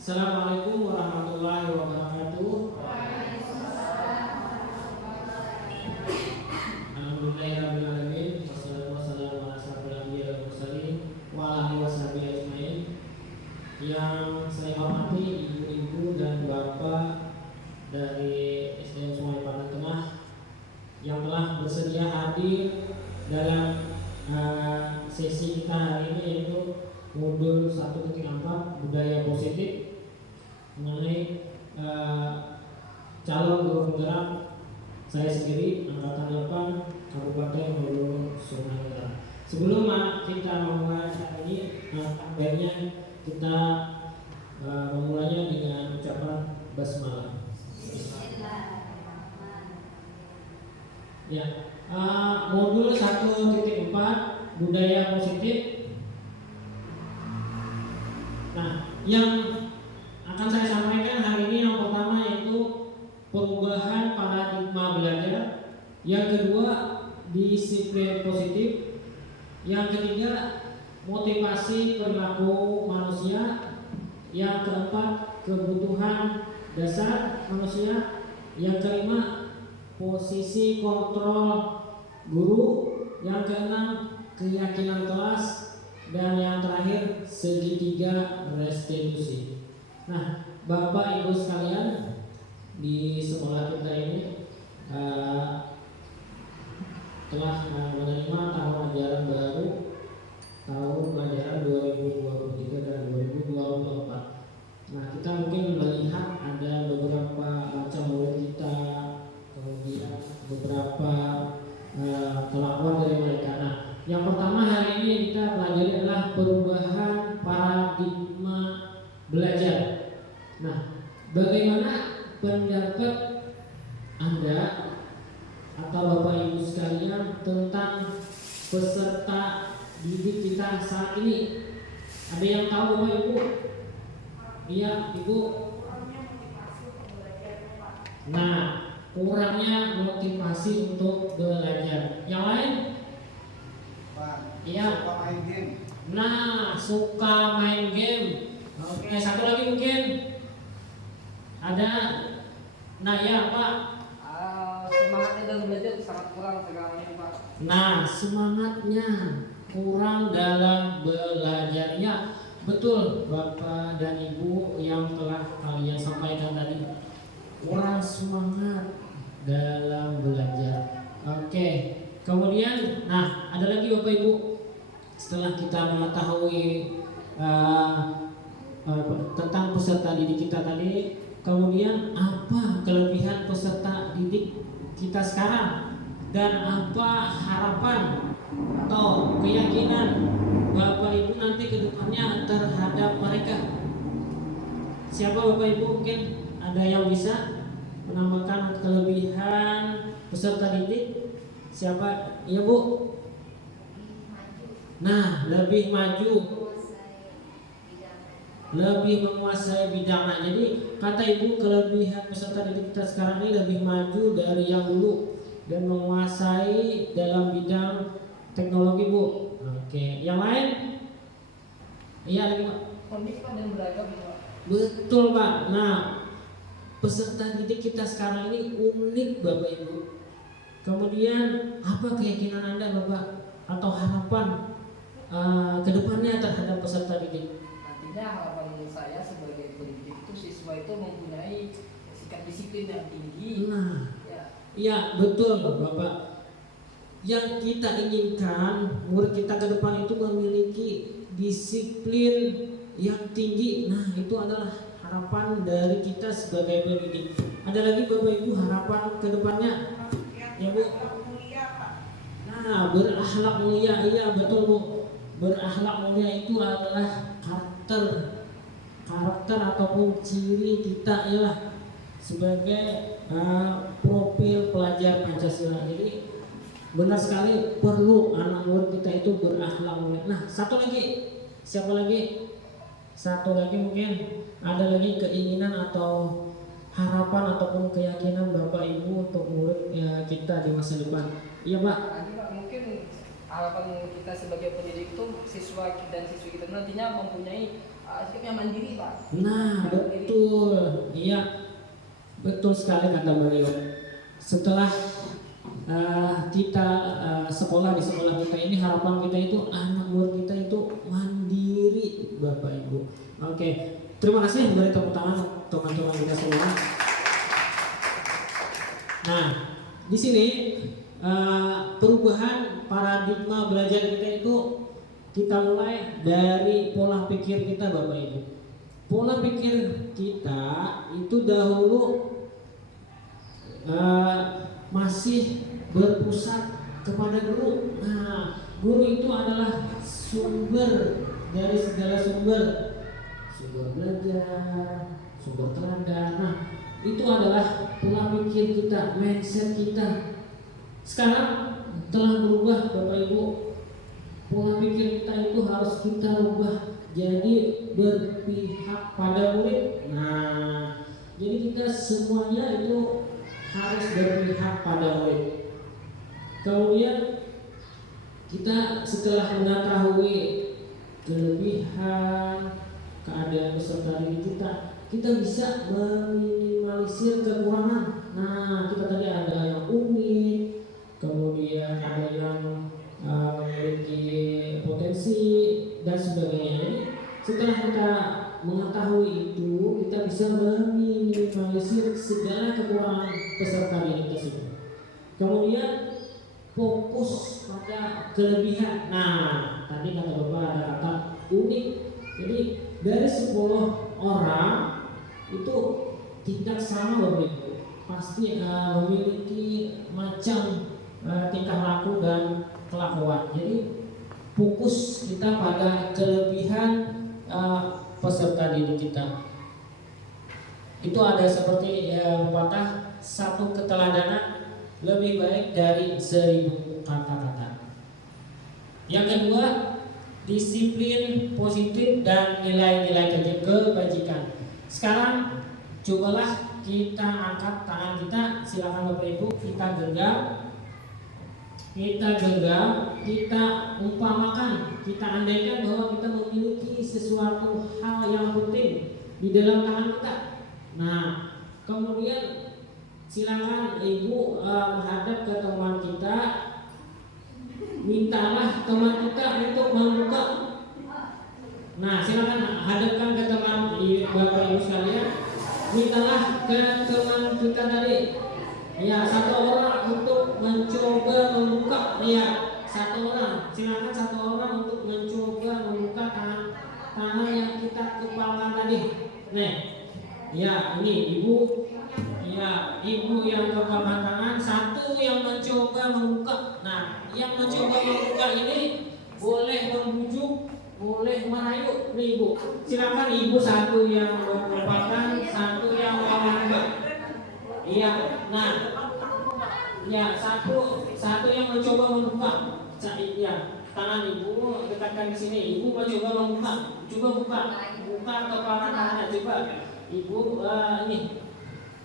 Assalamualaikum warahmatullahi wabarakatuh. Alhamdulillahirrahmanirrahim. Wassalatu wassalamu ala asyrofil anbiya'i wal mursalin wa ala alihi washabihi ajmain. Yang saya hormati ibu-ibu dan bapak dari SDN Sungai Padang Tengah yang telah bersedia hadir dalam sesi kita hari ini, yaitu modul 1.4 budaya positif mengenai calon guru penggerak saya sendiri angkatan 8 Kabupaten Hulu Sungai. Sebelum kita memulai hari ini, baiknya kita memulainya dengan ucapan basmalah. Ya, modul 1.4 budaya positif. Nah, yang akan saya sampaikan hari ini yang pertama yaitu perubahan paradigma belajar, yang kedua disiplin positif, yang ketiga motivasi perilaku manusia, yang keempat kebutuhan dasar manusia, yang kelima posisi kontrol guru, yang keenam keyakinan kelas, dan yang terakhir segitiga restitusi. Nah, Bapak Ibu sekalian, di sekolah kita ini telah menerima tahun ajaran baru, tahun ajaran 2023 dan 2024. Nah, kita mungkin melihat ada beberapa macam murid kita, kemudian beberapa kelakuan dari mereka. Nah, yang pertama hari ini kita pelajari adalah perubahan paradigma belajar. Nah, bagaimana pendapat Anda atau Bapak Ibu sekalian tentang peserta didik kita saat ini? Ada yang tahu Bapak Ibu? Iya, Ibu. Nah, kurangnya motivasi untuk belajar. Yang lain? Iya. Suka main game. Nah, suka main game. Oke, satu lagi mungkin ada. Nah, ya Pak. Semangatnya dalam belajar sangat kurang sekarang ini Pak. Nah, semangatnya kurang dalam belajar. Ya, betul Bapak dan Ibu yang telah kalian sampaikan tadi. Kurang semangat dalam belajar. Oke. Kemudian, nah ada lagi Bapak Ibu, setelah kita mengetahui tentang peserta didik kita tadi, kemudian apa kelebihan peserta didik kita sekarang dan apa harapan atau keyakinan Bapak Ibu nanti ke depannya terhadap mereka. Siapa Bapak Ibu mungkin ada yang bisa menambahkan kelebihan peserta didik? Siapa? Iya Bu. Nah, lebih maju, lebih menguasai bidangnya. Jadi kata Ibu, kelebihan peserta didik kita sekarang ini lebih maju dari yang dulu dan menguasai dalam bidang teknologi Bu. Oke, yang lain? Iya lagi Pak. Unik Pak dan beragam Pak. Betul Pak. Nah, peserta didik kita sekarang ini unik Bapak Ibu. Kemudian apa keyakinan Anda Bapak atau harapan kedepannya terhadap peserta didik? Nantinya harapan saya sebagai pendidik itu siswa itu mempunyai sikap disiplin yang tinggi. Nah, Ya. iya betul Bapak. Yang kita inginkan murid kita ke depan itu memiliki disiplin yang tinggi. Nah, itu adalah harapan dari kita sebagai pendidik. Ada lagi Bapak Ibu harapan ke depannya? Ya Bu. Nah, berakhlak mulia, iya betul Bu. Berakhlak mulia itu adalah karakter ataupun ciri kita ya sebagai profil pelajar Pancasila. Jadi benar sekali perlu anak murid kita itu berakhlak mulia. Nah, satu lagi, siapa lagi? Satu lagi mungkin ada lagi keinginan atau harapan ataupun keyakinan Bapak Ibu untuk murid kita di masa depan. Iya Pak. Nanti Pak mungkin harapan kita sebagai pendidik itu siswa dan siswi kita nantinya mempunyai sikapnya mandiri Pak. Nah, betul. Iya, betul sekali kata beliau. Setelah kita sekolah di sekolah kita ini, harapan kita itu anak murid kita itu mandiri, Bapak Ibu. Oke, terima kasih, beri tepuk tangan teman-teman kita semua. Nah, di sini perubahan paradigma belajar kita itu kita mulai dari pola pikir kita, Bapak Ibu. Pola pikir kita itu dahulu masih berpusat kepada guru. Nah, guru itu adalah sumber dari segala sumber belajar, sumber teladan. Nah, itu adalah pola pikir kita, mindset kita. Sekarang telah berubah, Bapak Ibu. Pola pikir kita itu harus kita ubah jadi berpihak pada murid. Nah, jadi kita semuanya itu harus berpihak pada murid. Kemudian kita setelah mengetahui kelebihan, keadaan peserta didik kita bisa meminimalisir kekurangan. Nah, kita tadi ada yang unik, kemudian ada yang memiliki potensi dan sebagainya. Setelah kita mengetahui itu, kita bisa meminimalisir segala kekurangan peserta didik tersebut. Kemudian fokus pada kelebihan. Nah, tadi kata Bapak ada kata unik. Jadi dari 10 orang itu tingkat sama, Bapak Ibu. Pasti memiliki macam tingkah laku dan kelakuan. Jadi fokus kita pada kelebihan peserta didik kita. Itu ada seperti pepatah, satu keteladanan lebih baik dari 1000 kata-kata. Yang kedua, disiplin positif dan nilai-nilai kebajikan. Sekarang cobalah kita angkat tangan kita, silakan Bapak Ibu, kita genggam, kita umpamakan, kita andaikan bahwa kita memiliki sesuatu hal yang penting di dalam tangan kita. Nah, kemudian silakan Ibu menghadap ke teman kita, mintalah teman kita untuk membuka. Nah, silakan hadapkan ke teman Bapak Ibu sekalian, mintalah ke teman kita tadi, ya, satu orang untuk mencoba membuka, ya, satu orang, silakan satu orang untuk mencoba membuka tangan yang kita kepalkan tadi. Nih, ya, ini Ibu. Ya, Ibu yang kepalkan tangan, satu yang mencoba membuka. Nah, yang mencoba membuka ini boleh membujuk, boleh merayu, nih Ibu. Silakan Ibu satu yang kepalkan, satu yang membuka. Iya, nah, ya, satu yang mencoba membuka. Ya, tangan Ibu dekatkan di sini. Ibu mencoba membuka, coba buka kepalkan tangannya, coba. Ibu ini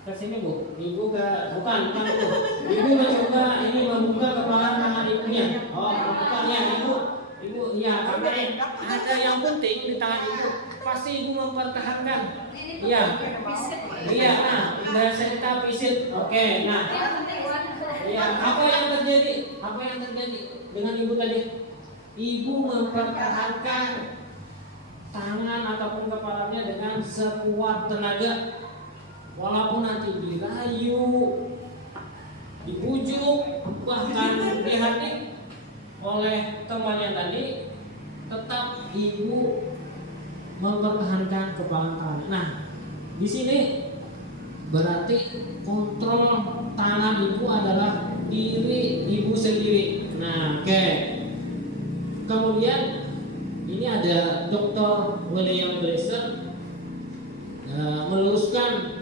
ke sini Bu, Ibu bukan Bu. Ibu mencoba ini membuka kepala tangan ibunya. Oh, membuka ya Ibu ya, karena ada yang penting di tangan Ibu, pasti Ibu mempertahankan. Iya, nah, bahasa kita pisit. Oke, nah, ya, apa yang terjadi dengan Ibu tadi? Ibu mempertahankan tangan ataupun kepalanya dengan sekuat tenaga. Walaupun nanti dirayu, dibujuk, bahkan dihati oleh temannya tadi, tetap Ibu mempertahankan kepala tangan. Nah, di sini berarti kontrol tangan Ibu adalah diri Ibu sendiri. Nah, oke. Kemudian ini ada Dr. William Glasser meluruskan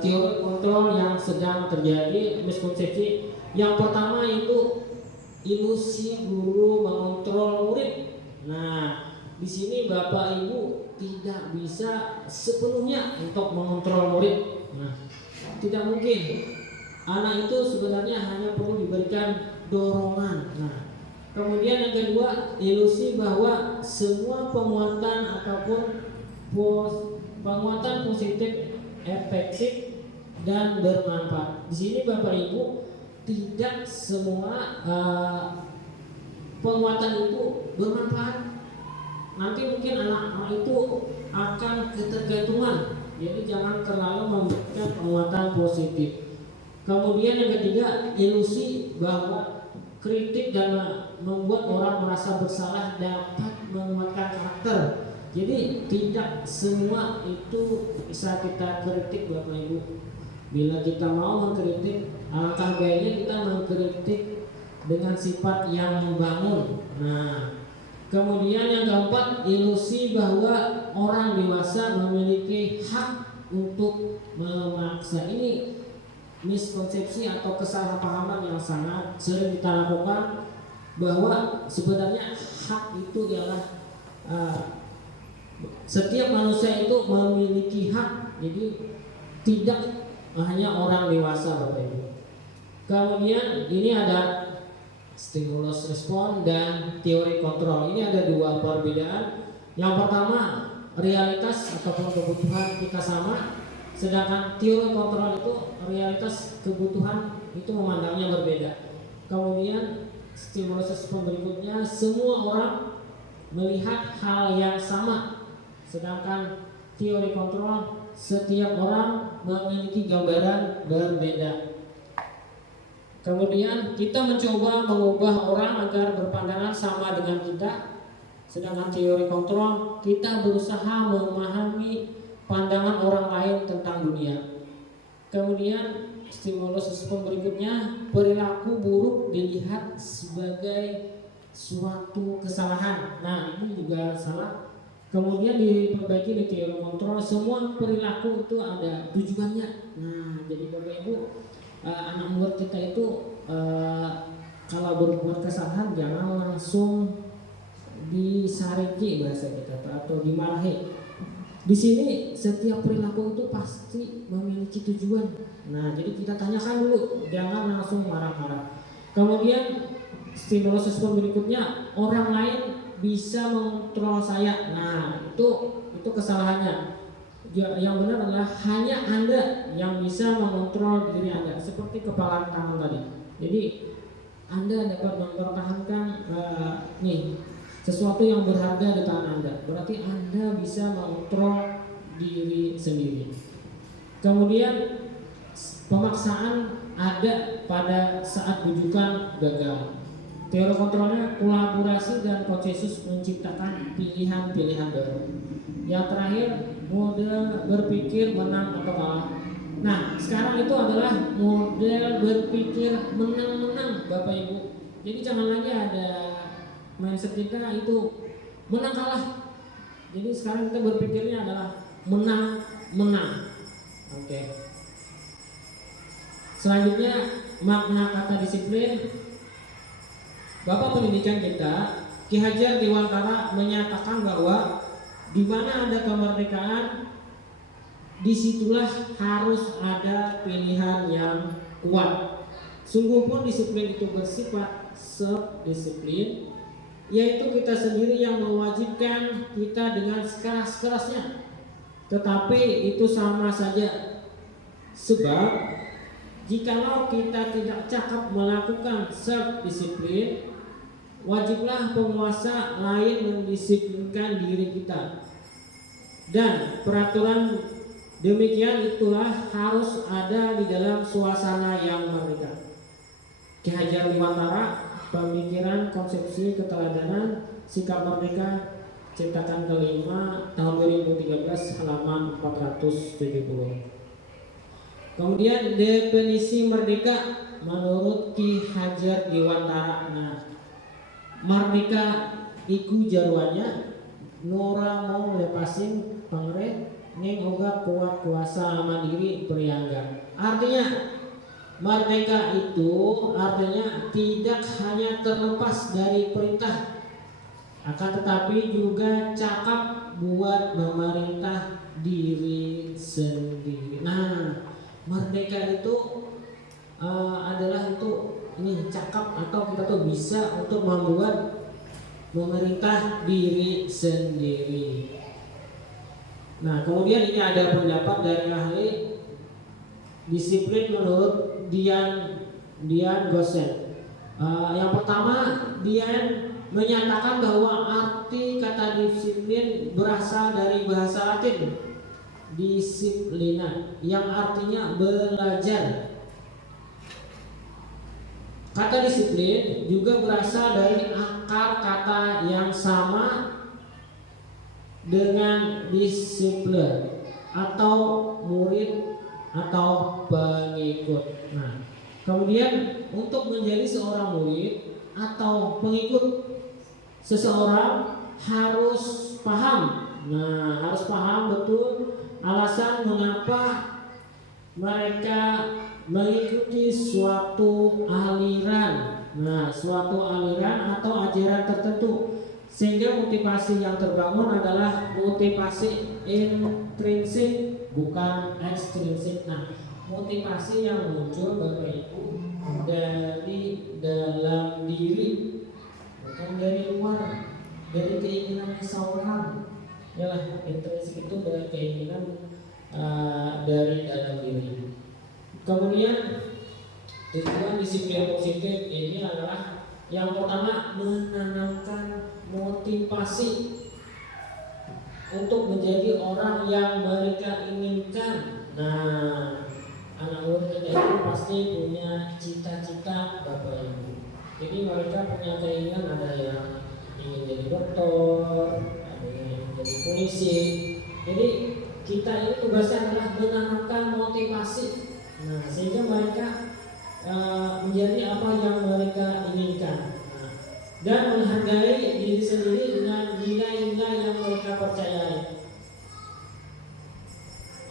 teori kontrol yang sedang terjadi, miskonsepsi. Yang pertama itu ilusi guru mengontrol murid. Nah, di sini Bapak Ibu tidak bisa sepenuhnya untuk mengontrol murid. Nah, tidak mungkin. Anak itu sebenarnya hanya perlu diberikan dorongan. Nah, Kemudian yang kedua, ilusi bahwa semua penguatan ataupun penguatan positif efektif dan bermanfaat. Di sini Bapak Ibu, tidak semua penguatan itu bermanfaat. Nanti mungkin anak-anak itu akan ketergantungan. Jadi jangan terlalu memberikan penguatan positif. Kemudian yang ketiga, ilusi bahwa kritik dan membuat orang merasa bersalah dapat menguatkan karakter. Jadi tidak semua itu bisa kita kritik Bapak Ibu. Bila kita mau mengkritik, alangkah baiknya kita mengkritik dengan sifat yang membangun. Nah, kemudian yang keempat, ilusi bahwa orang dewasa memiliki hak untuk memaksa. Ini miskonsepsi atau kesalahpahaman yang sangat sering kita lakukan, bahwa sebenarnya hak itu adalah setiap manusia itu memiliki hak. Jadi tidak hanya orang dewasa Bapak Ibu. Kemudian ini ada stimulus respon dan teori kontrol. Ini ada dua perbedaan. Yang pertama, realitas ataupun kebutuhan kita sama, sedangkan teori kontrol itu realitas kebutuhan itu memandangnya berbeda. Kemudian stimulus respon berikutnya, semua orang melihat hal yang sama, sedangkan teori kontrol setiap orang memiliki gambaran berbeda. Kemudian kita mencoba mengubah orang agar berpandangan sama dengan kita, sedangkan teori kontrol kita berusaha memahami pandangan orang lain tentang dunia. Kemudian stimulus respon berikutnya, perilaku buruk dilihat sebagai suatu kesalahan. Nah, ini juga salah. Kemudian diperbaiki di teori kontrol, semua perilaku itu ada tujuannya. Nah, jadi Bapak Ibu, anak murid kita itu kalau berbuat kesalahan jangan langsung disariki bahasa kita atau dimarahi. Di sini setiap perilaku itu pasti memiliki tujuan. Nah, jadi kita tanyakan dulu, jangan langsung marah-marah. Kemudian stimulus respon berikutnya, orang lain bisa mengontrol saya. Nah, itu kesalahannya. Yang benar adalah hanya Anda yang bisa mengontrol diri Anda, seperti kepala tangan tadi. Jadi Anda dapat mempertahankan sesuatu yang berharga di tangan Anda. Berarti Anda bisa mengontrol diri sendiri. Kemudian pemaksaan ada pada saat bujukan gagal. Teori kontrolnya kolaborasi dan konsensus menciptakan pilihan-pilihan baru. Yang terakhir, model berpikir menang atau kalah. Nah, sekarang itu adalah model berpikir menang-menang Bapak Ibu. Jadi jangan lagi ada mindset kita itu menang kalah. Jadi sekarang kita berpikirnya adalah menang-menang. Oke. Selanjutnya, makna kata disiplin. Bapak pendidikan kita, Ki Hajar Dewantara, menyatakan bahwa di mana ada kemerdekaan, disitulah harus ada pilihan yang kuat. Sungguh pun disiplin itu bersifat self-disiplin, yaitu kita sendiri yang mewajibkan kita dengan sekeras-kerasnya. Tetapi itu sama saja, sebab jikalau kita tidak cakap melakukan self-disiplin, wajiblah penguasa lain mendisiplinkan diri kita. Dan peraturan demikian itulah harus ada di dalam suasana yang merdeka. Ki Hajar Dewantara, Pemikiran Konsepsi Keteladanan Sikap Merdeka, cetakan kelima tahun 2013 halaman 470. Kemudian definisi merdeka menurut Ki Hajar Dewantara. Nah, merdeka iku jarwanya Nora mau lepasin pangret neng oga kuat kuasa mandiri periangga. Artinya merdeka itu artinya tidak hanya terlepas dari perintah, akan tetapi juga cakap buat memerintah diri sendiri. Nah, merdeka itu adalah itu ini cakap atau kita tuh bisa untuk membuat memerintah diri sendiri. Nah, kemudian ini ada pendapat dari ahli disiplin menurut Dian Gosen. Yang pertama, Dian menyatakan bahwa arti kata disiplin berasal dari bahasa Latin disiplina yang artinya belajar. Kata disiplin juga berasal dari akar kata yang sama dengan disiplin atau murid atau pengikut. Nah, kemudian untuk menjadi seorang murid atau pengikut seseorang harus paham. Nah, harus paham betul alasan mengapa mereka mengikuti suatu aliran. Nah, suatu aliran atau ajaran tertentu, sehingga motivasi yang terbangun adalah motivasi intrinsik bukan ekstrinsik. Nah, motivasi yang muncul Bapak Ibu dari dalam diri, bukan dari luar, dari keinginan seseorang. Yalah, intrinsik itu dari keinginan dari dalam diri. Kemudian tujuan disiplin positif ini adalah yang pertama menanamkan motivasi untuk menjadi orang yang mereka inginkan. Nah, anak murid kita itu pasti punya cita-cita Bapak Ibu. Jadi mereka punya keinginan, ada yang ingin jadi dokter, ada yang ingin jadi polisi. Jadi kita ini tugasnya adalah menanamkan motivasi. Nah, sehingga mereka menjadi apa yang mereka inginkan. Nah, dan menghargai diri sendiri dengan nilai-nilai yang mereka percayai.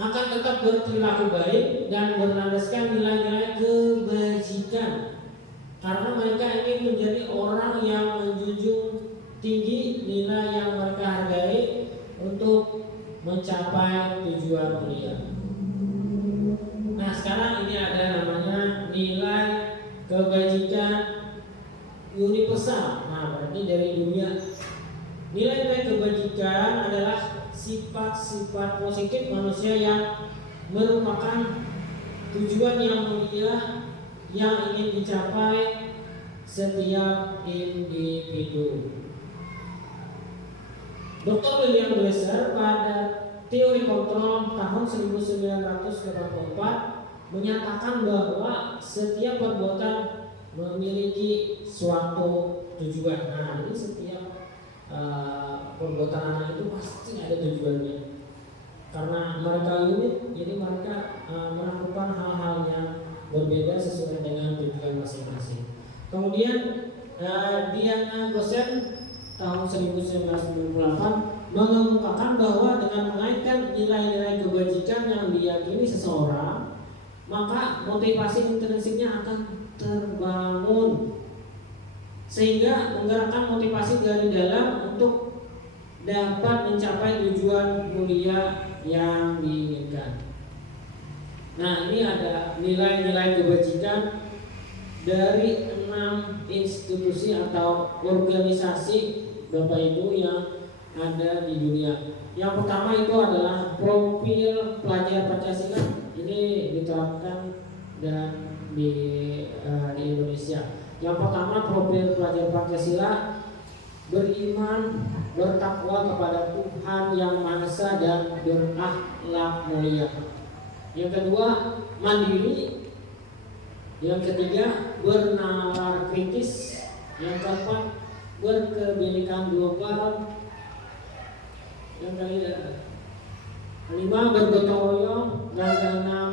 Akan tetap berperilaku baik dan berlandaskan nilai-nilai kebajikan, karena mereka ingin menjadi orang yang menjunjung tinggi nilai yang mereka hargai untuk mencapai tujuan mulia. Nah, sekarang ini ada namanya nilai kebajikan universal. Nah, berarti dari dunia. Nilai-nilai kebajikan adalah sifat-sifat positif manusia yang merupakan tujuan yang mulia yang ingin dicapai setiap individu. Dr. William Glasser pada teori kontrol tahun 1984 menyatakan bahwa setiap perbuatan memiliki suatu tujuan. Nah, ini setiap perbuatan anak itu pasti ada tujuannya. Karena mereka unik, jadi mereka melakukan hal-hal yang berbeda sesuai dengan tujuan masing-masing. Kemudian Dian Gosen tahun 1998 mengemukakan bahwa dengan mengaitkan nilai-nilai kebajikan yang diyakini seseorang, maka motivasi intrinsiknya akan terbangun, sehingga menggerakkan motivasi dari dalam untuk dapat mencapai tujuan mulia yang diinginkan. Nah, ini ada nilai-nilai kebajikan dari 6 institusi atau organisasi Bapak Ibu yang ada di dunia. Yang pertama itu adalah profil pelajar Pancasila. Ini diterapkan dan di Indonesia. Yang pertama, profil pelajar Pancasila beriman, bertakwa kepada Tuhan Yang Maha Esa dan berakhlak mulia. Yang kedua, mandiri. Yang ketiga, bernalar kritis. Yang keempat, berkebinekaan global. Yang kelima, bergotong royong. Dan keenam,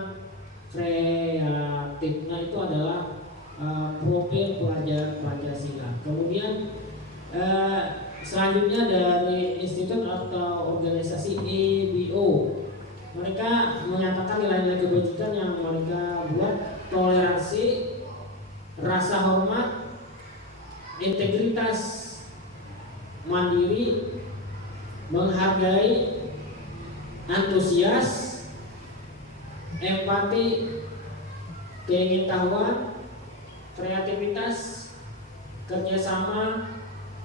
kreatif. Nah, itu adalah profil pelajar Pancasila. Kemudian selanjutnya dari institut atau organisasi EBO, mereka menyatakan nilai-nilai kebajikan yang mereka buat: toleransi, rasa hormat, integritas, mandiri, menghargai, antusias, empati, keingintahuan, kreativitas, kerjasama,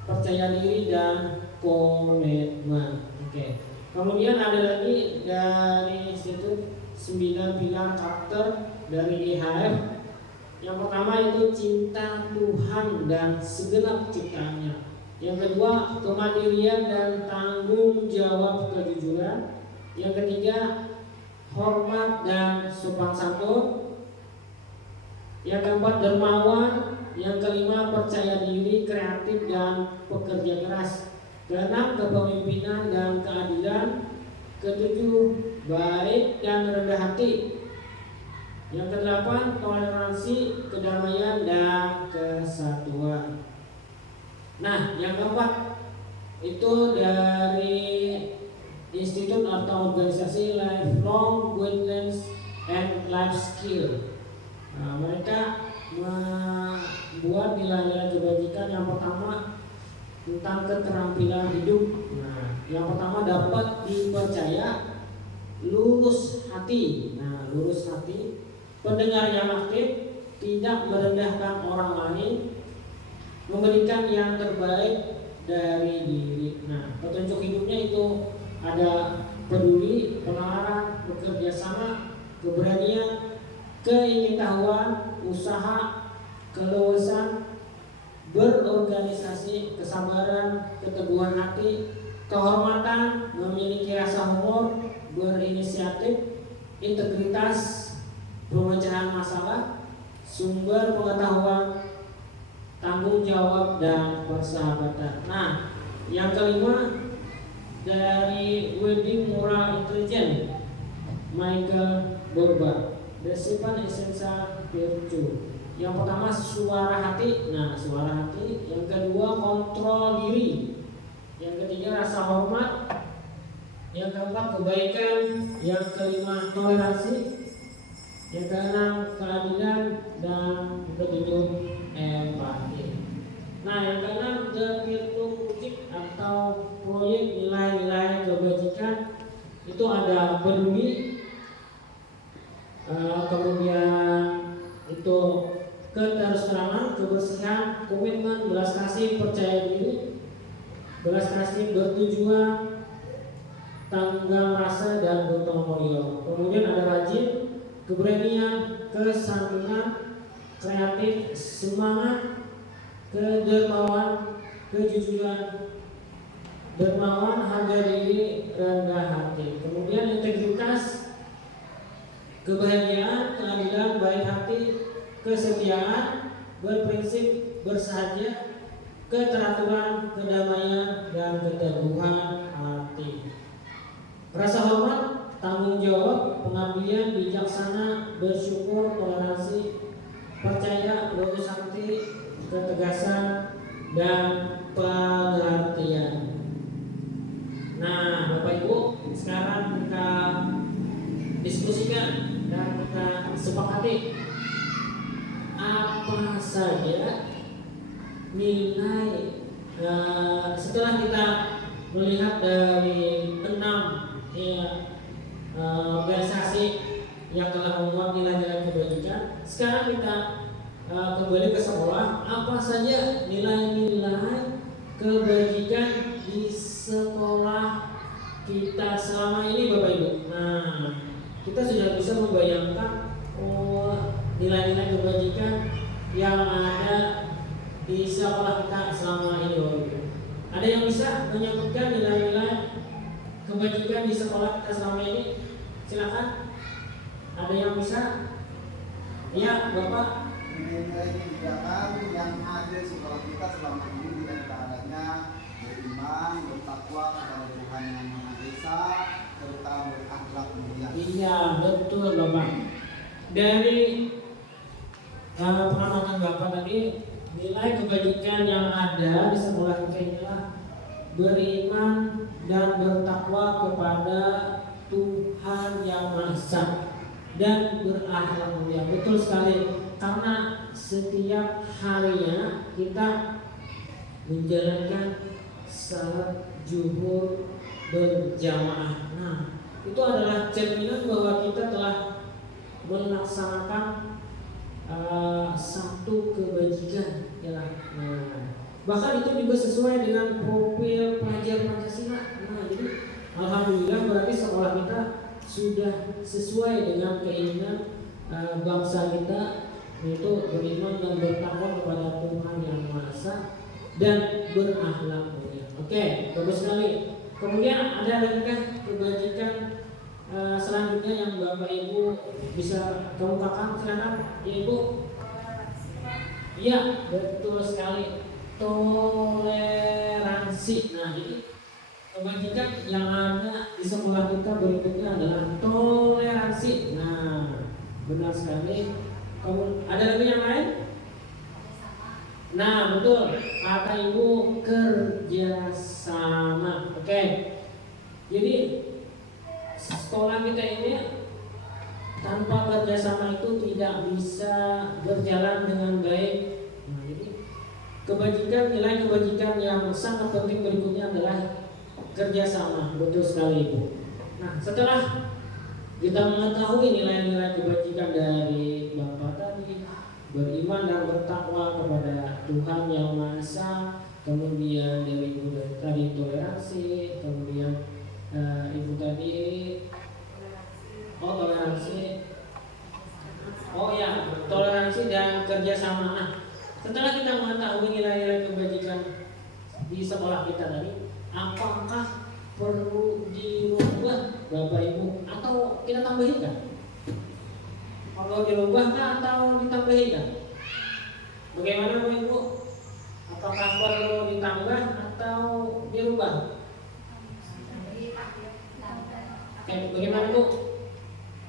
percaya diri, dan komitmen. Oke. Kemudian ada lagi dari Institut 9 pilar karakter dari IHF. Yang pertama itu cinta Tuhan dan segenap ciptaannya. Yang kedua, kemandirian dan tanggung jawab kejujuran. Yang ketiga, hormat dan sopan santun. Yang keempat, dermawan. Yang kelima, percaya diri, kreatif, dan pekerja keras. Keenam, kepemimpinan dan keadilan. Ketujuh, baik dan rendah hati. Yang kedelapan, toleransi, kedamaian, dan kesatuan. Nah, yang keempat itu dari institut atau organisasi Lifelong Guidance and Life Skill. Nah, mereka membuat nilai-nilai kebajikan. Yang pertama tentang keterampilan hidup. Nah, yang pertama dapat dipercaya, lurus hati. Nah, lurus hati, pendengar yang aktif, tidak merendahkan orang lain, memberikan yang terbaik dari diri. Nah, petunjuk hidupnya itu ada peduli, penalaran, bekerja sama, keberanian, keingintahuan, usaha, keluasan, berorganisasi, kesabaran, keteguhan hati, kehormatan, memiliki rasa humor, berinisiatif, integritas, pemecahan masalah, sumber pengetahuan, tanggung jawab, dan persahabatan. Nah, yang kelima dari Wedding Moral Intelligence, Michael Borba, The 7 Essential Virtue. Yang pertama suara hati. Nah, suara hati. Yang kedua kontrol diri. Yang ketiga rasa hormat. Yang keempat kebaikan. Yang kelima toleransi. Yang keenam keadilan, dan ketujuh empati. Nah, yang keenam the virtue project atau proyek nilai-nilai kebajikan itu ada peduli, kemudian itu keterus-terangan, kebersihan, komitmen, belas kasih, percaya diri, belas kasih, bertujuan, tanggal rasa, dan gotong royong. Kemudian ada rajin, keberanian, kesantunan, kreatif, semangat, kedermawan, kejujuran, dermawan, harga diri, rendah hati. Kemudian integritas, kebahagiaan, keadilan, baik hati, kesetiaan, berprinsip, bersahaja, keteraturan, kedamaian, dan keteguhan hati. Rasa hormat, tanggung jawab, pengabdian, bijaksana, bersyukur, toleransi, percaya, lurus hati, ketegasan, dan pengertian. Nah, Bapak Ibu, sekarang kita diskusikan dan kita sepakati apa saja nilai setelah kita melihat dari 6 organisasi yang telah membuat nilai-nilai kebajikan. Sekarang kita kembali ke sekolah. Apa saja nilai-nilai kebajikan di sekolah kita selama ini, Bapak Ibu? Nah, kita sudah bisa membayangkan nilai-nilai kebajikan yang ada di sekolah kita selama ini, Bapak Ibu. Ada yang bisa menyebutkan nilai-nilai kebajikan di sekolah kita selama ini? Silakan. Ada yang bisa? Ya, Bapak. Nilai kebijakan yang ada di sekolah kita selama ini diantaranya beriman, bertakwa kepada Tuhan Yang Maha Esa, serta berakhlak mulia. Iya, betul, Bapak. Dari pengamatan Bapak tadi, nilai kebajikan yang ada di sekolah kita inilah beriman dan bertakwa kepada Tuhan Yang Maha Esa dan berakhlak mulia. Betul sekali, karena setiap harinya kita menjalankan salat zuhur berjamaah. Nah, itu adalah cerminan bahwa kita telah melaksanakan satu kebajikan ya. Nah, bahkan itu juga sesuai dengan profil pelajar Pancasila. Nah, jadi alhamdulillah berarti sekolah kita sudah sesuai dengan keinginan bangsa kita, yaitu beriman dan bertakwa kepada Tuhan Yang Maha Esa dan berakhlak mulia. Oke, bagus sekali. Kemudian ada lagi kan kebajikan selanjutnya yang Bapak Ibu bisa kemukakan, silakan Ibu. Iya, betul sekali. Toleransi. Nah, jadi kebajikan yang ada di sekolah kita berikutnya adalah toleransi. Nah, benar sekali. Ada lagi yang lain? Nah, betul. Kata Ibu, kerjasama. Oke. Jadi sekolah kita ini tanpa kerjasama itu tidak bisa berjalan dengan baik. Nah, jadi kebajikan, nilai kebajikan yang sangat penting berikutnya adalah kerjasama. Betul sekali Ibu. Nah, setelah kita mengetahui nilai-nilai kebajikan dari Bapak tadi, beriman dan bertakwa kepada Tuhan Yang Maha Esa, kemudian dari Ibu tadi toleransi, kemudian Ibu tadi toleransi, toleransi dan kerjasama. Nah, setelah kita mengetahui nilai-nilai kebajikan di sekolah kita tadi, apakah perlu dirubah Bapak Ibu atau kita tambahin kan? Perlu dirubah kah atau ditambahin kan? Bagaimana Bapak Ibu? Apakah perlu ditambah atau dirubah? Bagaimana Bu?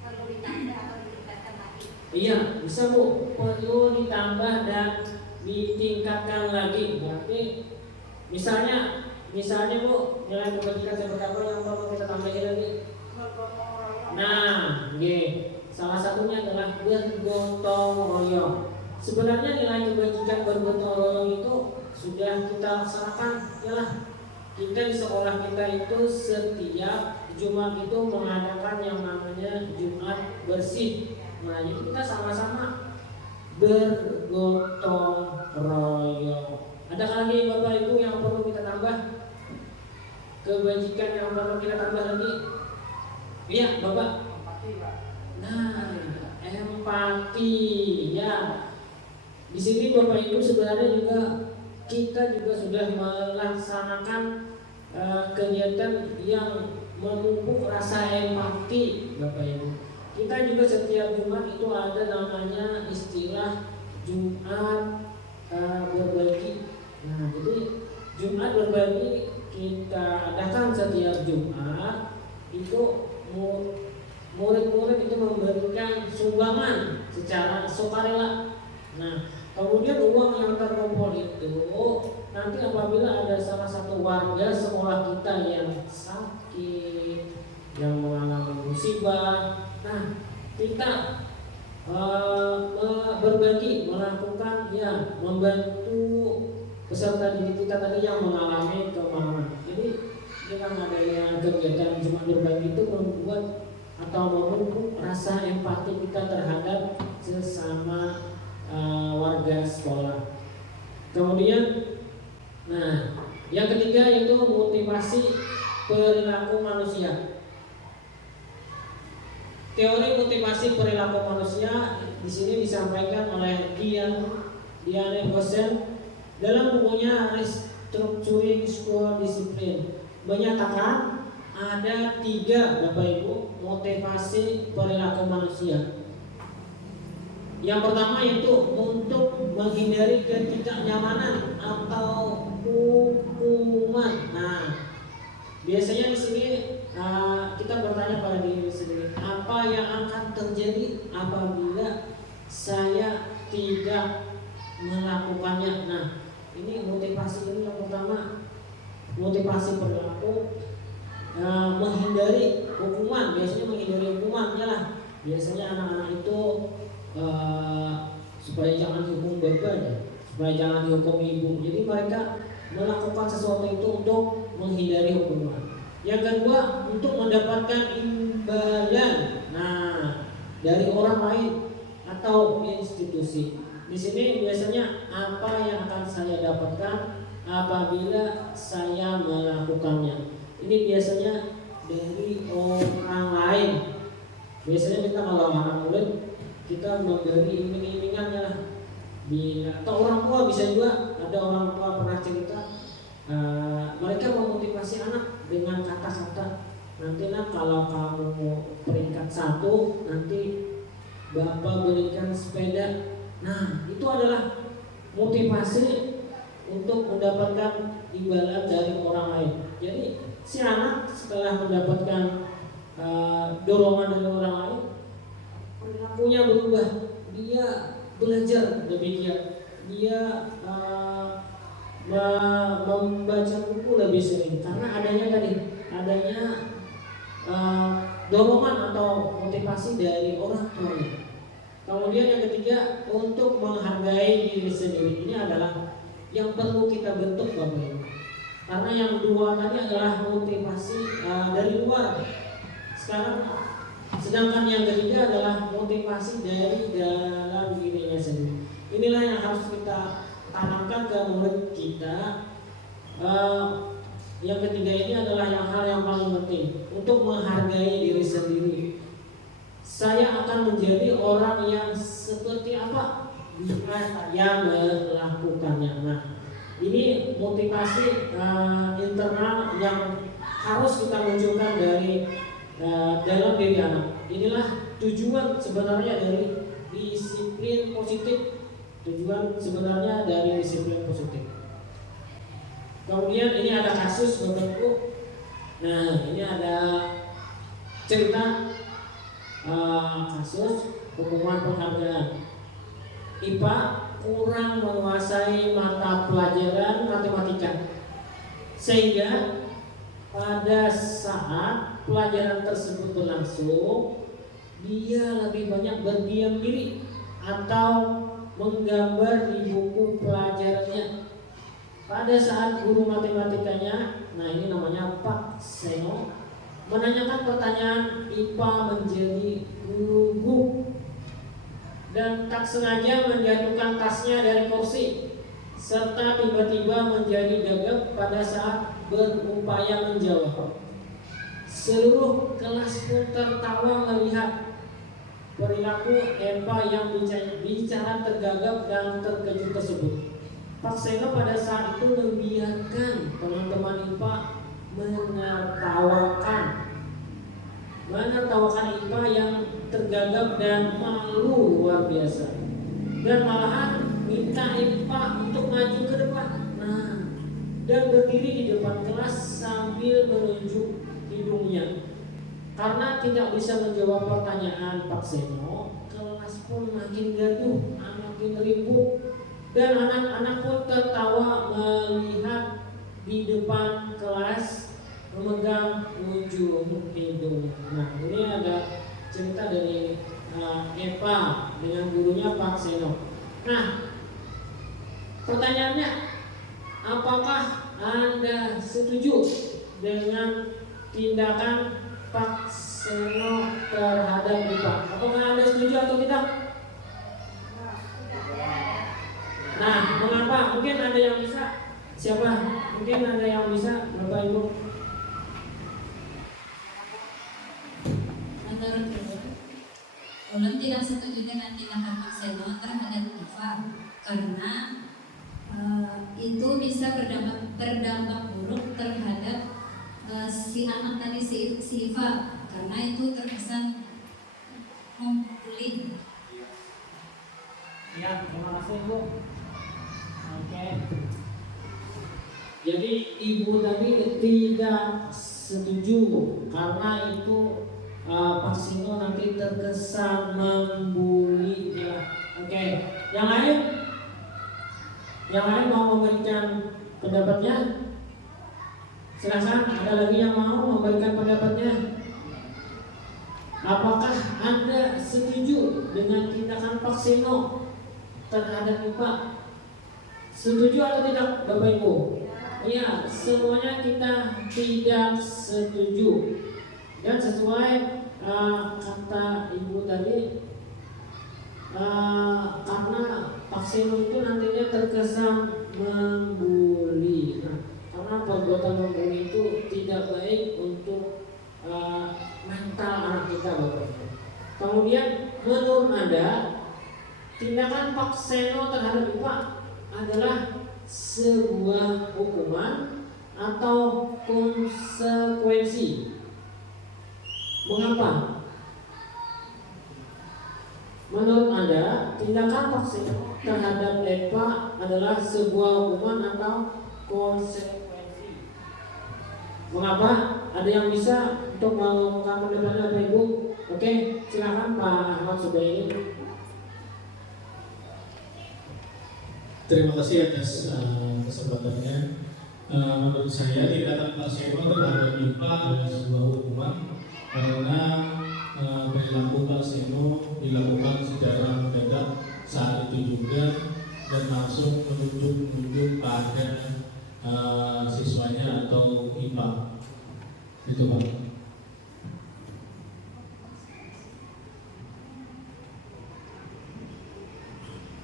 Perlu ditambah atau ditingkatkan lagi? Iya, bisa Bu. Perlu ditambah dan ditingkatkan lagi. Berarti misalnya Bu, nilai kebajikan seperti apa yang perlu kita tambahin lagi? Nah, salah satunya adalah bergotong royong. Sebenarnya nilai kebajikan bergotong royong itu sudah kita laksanakan. Yalah, kita di sekolah kita itu setiap Jumat itu mengadakan yang namanya Jumat bersih. Nah, jadi kita sama-sama bergotong royong. Ada lagi Bapak Ibu yang perlu kita tambah? Kebajikan yang perlu kita tambah lagi? Iya, Bapak. Nah, empati ya. Di sini Bapak Ibu sebenarnya juga kita juga sudah melaksanakan kegiatan yang memupuk rasa empati, Bapak Ibu. Kita juga setiap Jumat itu ada namanya istilah Jumat berbagi. Nah, jadi Jumat berbagi kita adakan setiap Jumat itu murid-murid itu memberikan sumbangan secara sukarela. Nah, kemudian uang yang terkumpul itu nanti apabila ada salah satu warga sekolah kita yang sakit, yang mengalami musibah, nah kita berbagi, melakukan membantu peserta didik kita tadi yang mengalami kemalangan. Jadi dengan adanya kegiatan Jumat berbagi itu membuat atau memupuk rasa empati kita terhadap sesama warga sekolah. Kemudian, nah, yang ketiga yaitu motivasi perilaku manusia. Teori motivasi perilaku manusia di sini disampaikan oleh Diane Gosen dalam bukunya Restructuring School Discipline, menyatakan ada 3 Bapak Ibu motivasi perilaku manusia. Yang pertama yaitu untuk menghindari ketidaknyamanan atau hukuman. Nah, biasanya di sini kita bertanya pada diri sendiri, apa yang akan terjadi apabila saya tidak melakukannya? Nah, ini motivasi ini yang pertama, motivasi perilaku, menghindari hukuman. Biasanya menghindari hukuman lah. Biasanya anak-anak itu supaya jangan dihukum bapak, supaya jangan dihukum ibu. Jadi mereka melakukan sesuatu itu untuk menghindari hukuman. Yang kedua, untuk mendapatkan imbalan. Nah, dari orang lain atau institusi. Di sini biasanya apa yang akan saya dapatkan apabila saya melakukannya. Ini biasanya dari orang lain. Biasanya kita kalau anak murid kita memberi iming-imingannya lah. Atau orang tua bisa juga, ada orang tua pernah cerita mereka memotivasi anak dengan kata-kata, nanti nak kalau kamu peringkat 1 nanti bapak berikan sepeda. Nah itu adalah motivasi untuk mendapatkan imbalan dari orang lain. Jadi si anak setelah mendapatkan dorongan dari orang lain, perilakunya berubah. Dia belajar lebih giat, dia membaca buku lebih sering karena adanya dorongan atau motivasi dari orang tuanya. Kemudian yang ketiga, untuk menghargai diri sendiri. Ini adalah yang perlu kita bentuk Bapak Ibu. Karena yang dua tadi adalah motivasi dari luar. Sedangkan yang ketiga adalah motivasi dari dalam dirinya sendiri. Inilah yang harus kita tanamkan ke murid kita. Yang ketiga ini adalah hal yang paling penting untuk menghargai diri sendiri. Saya akan menjadi orang yang seperti apa jika saya melakukannya. Nah, ini motivasi internal yang harus kita munculkan dari dalam diri anak. Inilah tujuan sebenarnya dari disiplin positif. Tujuan sebenarnya dari disiplin positif. Kemudian ini ada kasus Bapak Ibu. Nah, ini ada cerita kasus hukuman penghargaan. IPA kurang menguasai mata pelajaran matematika, sehingga pada saat pelajaran tersebut berlangsung, dia lebih banyak berdiam diri atau menggambar di buku pelajarannya. Pada saat guru matematikanya, nah ini namanya Pak Seno, menanyakan pertanyaan, IPA menjadi gugup dan tak sengaja menjatuhkan tasnya dari kursi, serta tiba-tiba menjadi gagap pada saat berupaya menjawab. Seluruh kelas pun tertawa melihat perilaku IPA yang bicara tergagap dan terkejut tersebut. Pak Seno pada saat itu membiarkan teman-teman IPA menertawakan IPA yang tergagap dan malu luar biasa, dan malahan minta IPA untuk maju ke depan. Nah, dan berdiri di depan kelas sambil menunjuk hidungnya. Karena tidak bisa menjawab pertanyaan Pak Seno, kelas pun makin gaduh, makin ribut, dan anak-anak pun tertawa melihat di depan kelas memegang ujung hidung. Nah, ini ada cerita dari Eva dengan gurunya Pak Seno. Nah, pertanyaannya, apakah Anda setuju dengan tindakan Pak Seno terhadap IPA? Apakah Anda setuju atau tidak? Nah, mengapa? Mungkin ada yang bisa. Siapa? Mungkin ada yang bisa, Bapak Ibu. Menurut Ulun tidak setuju dengan tindakan Pak Seno terhadap IPA karena itu bisa berdampak buruk terhadap si anak tadi, si IPA, karena itu terkesan membuli. Ya, terima kasih Bu. Oke. Jadi Ibu tadi tidak setuju karena itu Pak Seno nanti terkesan membuli ya. Oke. Yang lain? Yang lain mau memberikan pendapatnya? Silakan, ada lagi yang mau memberikan pendapatnya? Apakah Anda setuju dengan tindakan Pak Seno terhadap IPA? Setuju atau tidak, Bapak Ibu? Ya, semuanya kita tidak setuju. Dan sesuai kata Ibu tadi, karena vaksin itu nantinya terkesan membuli. Nah, karena perbuatan membuli itu tidak baik untuk mental anak kita, Bapak. Kemudian menurut Anda, tindakan Pak Seno terhadap IPA adalah sebuah hukuman atau konsekuensi? Mengapa? Menurut Anda, tindakan Pak Seno terhadap IPA adalah sebuah hukuman atau konsekuensi? Mengapa? Ada yang bisa untuk mengungkapkan pendapatnya, Bapak Ibu? Oke, silakan Pak Ahmad Subairi. Terima kasih atas kesempatannya. Menurut saya tindakan Pak Seno terhadap IPA adalah sebuah hukuman karena perilaku Pak Seno dilakukan secara mendadak saat itu juga dan langsung menunjuk pada siswanya atau IPA. Itu Pak.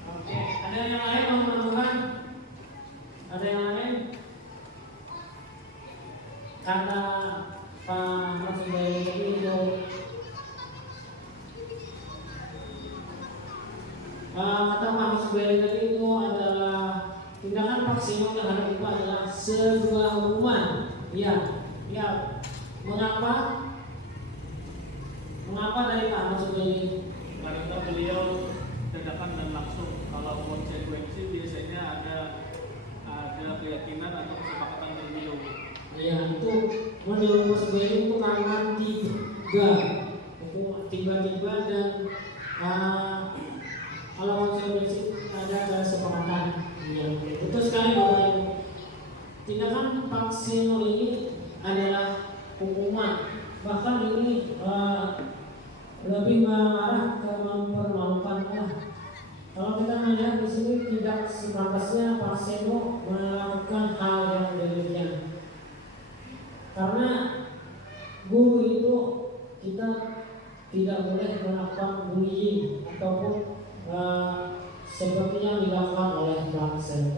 Oke, ada yang lain teman-teman? Ada yang lain? Kata Pak Ahmad Subairi itu kata Pak Ahmad Subairi tadi itu adalah tindakan Pak Seno terhadap IPA adalah sebuah hukuman. Ya. Mengapa? Mengapa dari Pak Ahmad Subairi? Karena beliau dadakan dan langsung. Kalau konsekuensi biasanya ada keyakinan atau kesepakatan terlebih dahulu. Ya, itu menurut Pak Subairi itu karena tiba-tiba dan kalau konsekuensi ada kesepakatan. Ya, betul sekali Bapak Ibu. Tindakan Pak Seno ini adalah hukuman, bahkan ini lebih mengarah ke mempermalukan. Kalau kita melihat di sini tidak sepantasnya Pak Seno melakukan hal yang demikian, karena guru itu kita tidak boleh melakukan bullying ataupun seperti yang dilakukan oleh Pak Seno.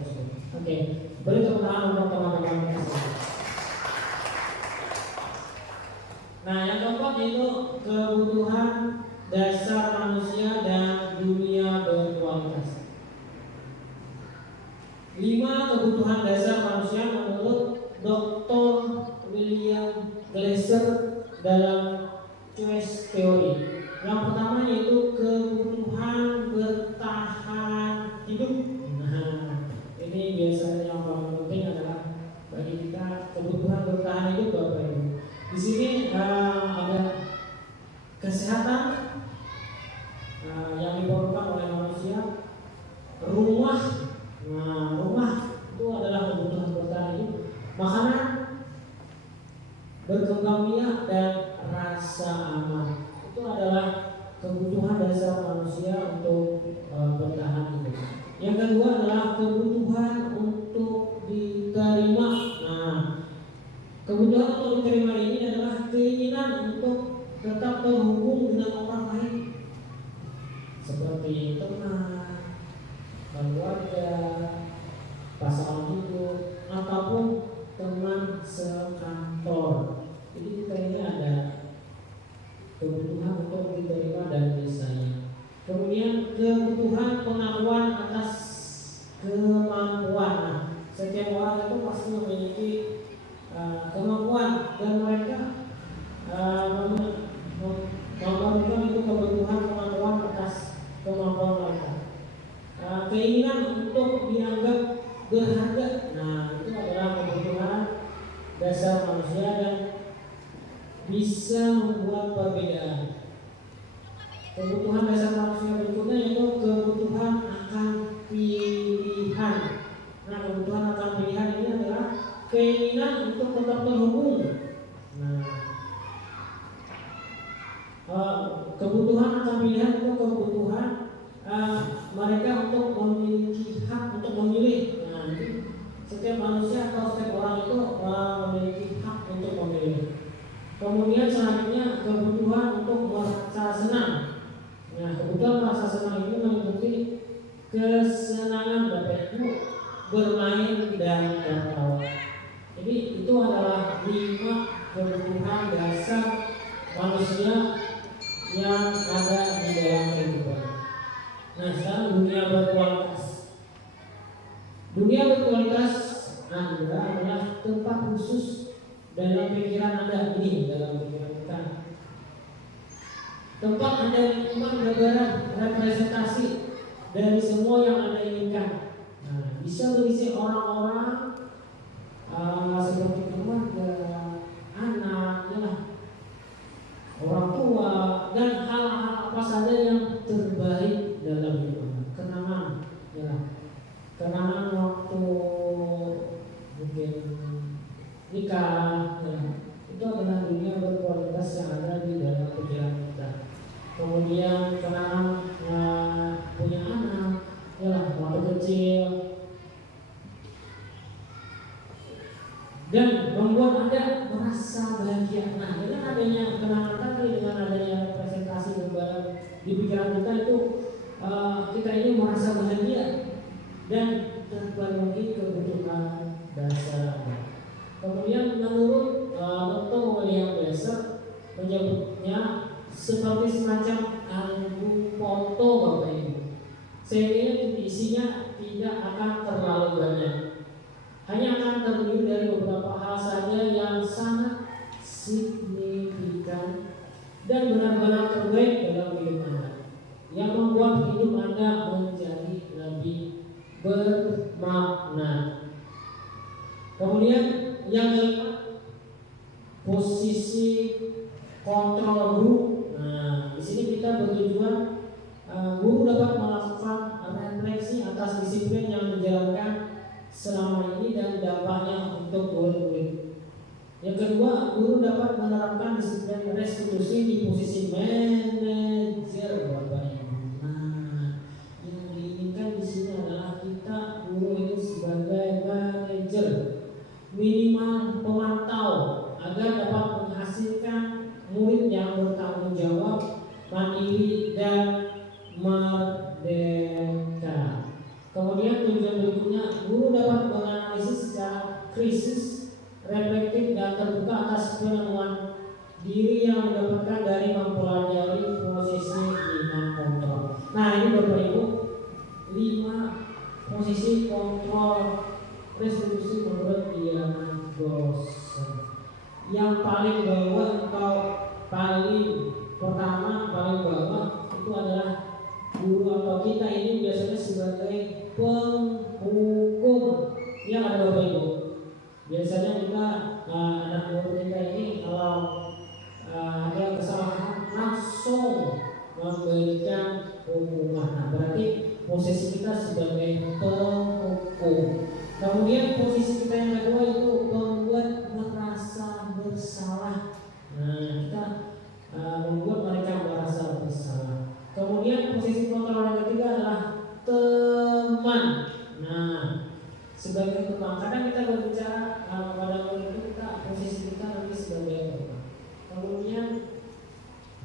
Oke, beri tepuk tangan untuk teman-teman kita semua. Nah, yang keempat yaitu kebutuhan dasar manusia dan dunia berkualitas. 5 kebutuhan dasar manusia menurut Dr. William Glasser dalam choice theory. Yang pertama yaitu kebutuhan bertahan hidup. Nah, ini biasanya yang paling penting adalah bagi kita kebutuhan bertahan hidup, Bapak Ibu. Di sini ada kesehatan yang diperlukan oleh manusia, rumah. Nah, rumah itu adalah kebutuhan bertahan hidup, makanan, berkembang biak dan rasa aman. Itu adalah kebutuhan dasar manusia untuk bertahan hidup. Yang kedua adalah kebutuhan untuk diterima. Nah, kebutuhan untuk diterima ini adalah keinginan untuk tetap terhubung dengan orang lain, seperti teman, keluarga, pasangan hidup, ataupun teman sekantor. Jadi kita ini ada kebutuhan untuk diterima dan disayang. Kemudian kebutuhan pengakuan atas kemampuan. Nah, setiap orang itu pasti memiliki kemampuan dan mereka memerlukan itu kebutuhan pengakuan atas kemampuan mereka. Keinginan untuk dianggap berharga. Nah, itu adalah kebutuhan dasar manusia dan bisa membuat perbedaan. Kebutuhan dasar manusia berikutnya yaitu kebutuhan akan pilihan. Nah, kebutuhan akan pilihan ini adalah keinginan untuk tetap terhubung. Nah, kebutuhan akan pilihan itu kebutuhan mereka untuk memiliki hak untuk memilih. Nah, setiap manusia atau setiap orang itu memiliki hak untuk memilih. Kemudian selanjutnya kebutuhan untuk merasa senang. Nah, kebutuhan merasa senang ini Jadi itu adalah 5 kebutuhan dasar manusia yang ada di dalam kehidupan. Nah, sekarang dunia berkualitas. Dunia berkualitas adalah tempat khusus dalam pikiran Anda, ini dalam pikiran kita. Tempat Anda menemukan gambaran representasi dari semua yang Anda inginkan. Nah, bisa berisi orang-orang seperti keluarga, anak, ya, orang tua, dan hal-hal apa saja yang terbaik dalam hidup Anda. Kenangan, ya, kenangan waktu mungkin nikah, ya, itu adalah dunia berkualitas yang ada di dalam pikiran kita. Kemudian kenangan punya anak, ya, waktu kecil, dan membuat Anda merasa bahagia. Nah, dengan adanya kenangan tadi, dengan adanya representasi gambaran di pikiran kita itu, kita ini merasa bahagia dan terpenuhi kebutuhan dasar. Kemudian menurut Dr. William Besser menyebutnya seperti semacam album foto, Bapak Ibu. Sehingga isinya tidak akan terlalu banyak. Hanya akan terdiri dari beberapa hal saja yang sangat signifikan dan benar-benar terbaik dalam hidup Anda, yang membuat hidup Anda menjadi lebih bermakna. Kemudian yang kelima, posisi kontrol guru. Nah, di sini kita bertujuan guru dapat melakukan refleksi atas disiplin yang dijalankan selama ini dan dampaknya untuk murid-murid. Yang kedua, guru dapat menerapkan disiplin restitusi di posisi manajer, Bapak Ibu. Nah, yang diinginkan di sini adalah kita guru ini sebagai manajer, minimal pemantau, agar dapat menghasilkan murid yang bertanggung jawab, mandiri, dan merdeka. Kemudian tujuan berikutnya, guru dapat menganalisis secara krisis, reflektif, dan terbuka atas penemuan diri yang didapatkan dari mempelajari posisi 5 kontrol. Nah, ini Bapak Ibu, 5 posisi kontrol restitusi menurut Diana Grosser. Yang paling bawah atau paling pertama, paling bawah itu adalah guru atau kita ini biasanya sebagai penghukum. Yang ada Bapak Ibu, biasanya kita anak murid kita ini kalau ada kesalahan langsung memberikan hukuman. Nah, berarti posisi kita sebagai penghukum. Kemudian posisi kita yang kedua itu membuat merasa bersalah. Nah, kita membuat mereka merasa bersalah. Kemudian posisi kontrol yang ketiga adalah teman. Nah, sebagai teman, kadang kita berbicara pada murid itu posisi kita nanti sebagai teman. Kemudian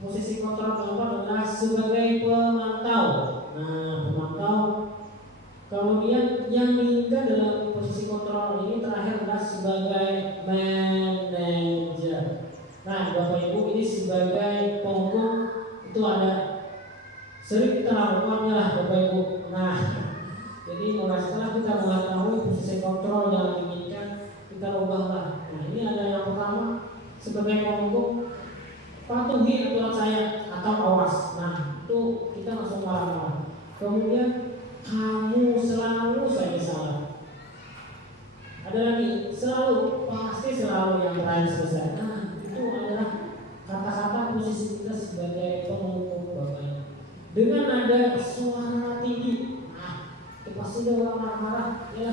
posisi kontrol keempat adalah sebagai pemantau. Nah, pemantau. Kemudian yang diinginkan dalam posisi kontrol ini terakhir adalah sebagai manajer. Nah, Bapak Ibu, ini sebagai penghukum itu ada sering kita lakukannya lah, Bapak Ibu. Nah, jadi setelah kita mengetahui posisi kontrol yang diinginkan, kita ubahlah. Nah, ini ada yang pertama, sebagai penghukum, patuhi aturan saya atau awas. Nah, itu kita langsung marah. Kemudian kamu selalu saja salah. Ada lagi, selalu, pasti selalu yang terakhir selesai. Nah, itu adalah kata-kata posisi kita sebagai penghukum, Bapak. Dengan ada suara tinggi, nah, itu pasti ada orang marah-marah, ya.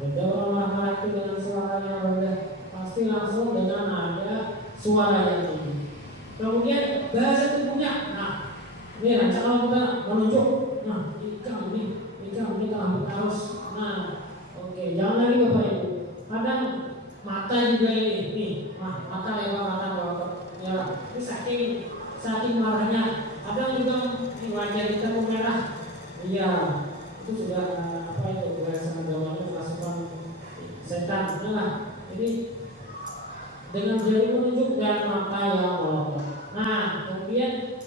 Ada orang marah-marah itu dengan suara yang rendah, pasti langsung dengan ada suara yang tinggi. Kemudian bahasa tubuhnya, nah, ini kalau kita menunjuk, nah, ini rambut harus, nah, oke, jangan lagi Bapak Ibu. Kadang mata juga ini, mata lewat mata bawah, ya, ini saking marahnya. Kadang juga wajah kita merah, iya, itu sudah apa itu bahasa agamanya masukan setan, nah, Jadi dengan jari menunjuk dan mata yang melonjak. Nah, kemudian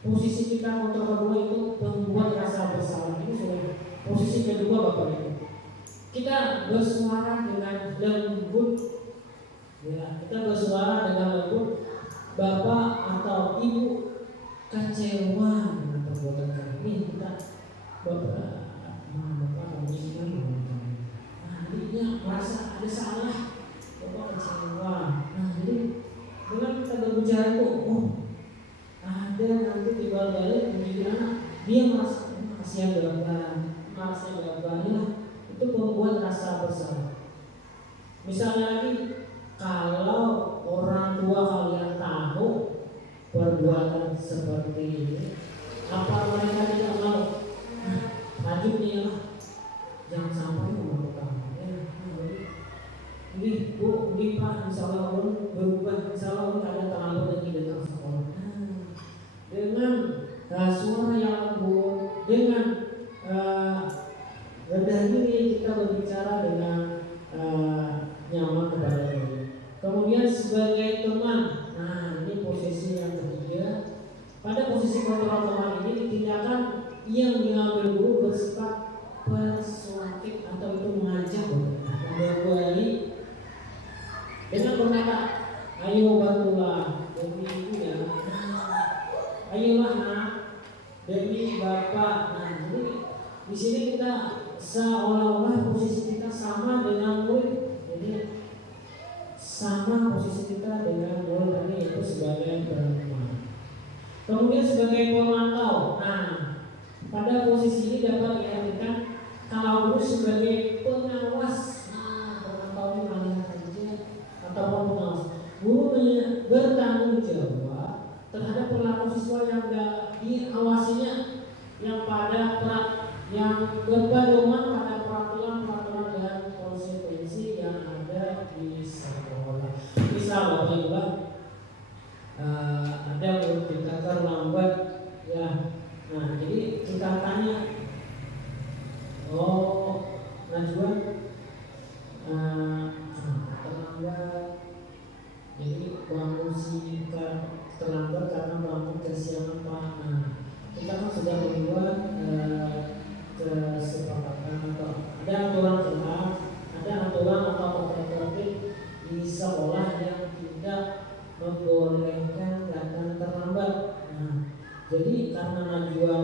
posisi kita kontrol kedua itu membuat rasa bersalah. Ini sudah posisi kedua Bapak Ibu. Kita bersuara dengan lembut, ya, kita bersuara dengan lembut. Bapak atau Ibu kecewa dengan perbuatan kami, kita Bapak menginginkan, nah dia merasa ada salah, Bapak kecewa. Nah jadi dengan kita berbicara itu, oh ada nanti di balik pemikiran dia merasa masih gagal, ya, itu membuat rasa bersalah. Misalnya lagi, kalau orang tua kalian tahu perbuatan seperti ini, apa mereka tidak mau? Nah, lanjutnya jangan sampai melakukan. Ini Bu, ini Pak, insya Allah berubah, insya Allah ada terlalu lagi datang sekolah. Dengan suara yang lembut, dengan rendah diri kita berbicara dengan nyaman kepada Dia. Kemudian sebagai teman, nah ini posisi yang ketiga. Pada posisi kontrol teman ini, tindakan yang diambil guru bersifat persuasif atau itu mengajak, membebani dengan berkata, ayo bantulah demi ibu ya, ayolah nak demi bapak. Nah jadi di sini kita seolah-olah posisi kita sama dengan murid. Jadi sama posisi kita dengan murid tadi, yaitu sebagai penerima. Kemudian sebagai pemantau. Nah, pada posisi ini dapat diartikan kalau guru sebagai pengawas. Nah, pemantau ini melihat saja ataupun pengawas. Guru bertanggung jawab terhadap perilaku siswa yang diawasinya, yang berpedoman pada peraturan dan konsekuensi yang ada di sekolah. Misal Bapak Ibu, ada murid kita terlambat, ya. Nah, jadi kita tanya, oh Najwa terlambat. Jadi bangun si terlambat karena bangun kesiangan Pak. Nah, kita kan sudah membuat kesepakatan atau ada aturan kelas, ada aturan atau tertib di sekolah yang tidak membolehkan datang terlambat. Nah, jadi karena Najwa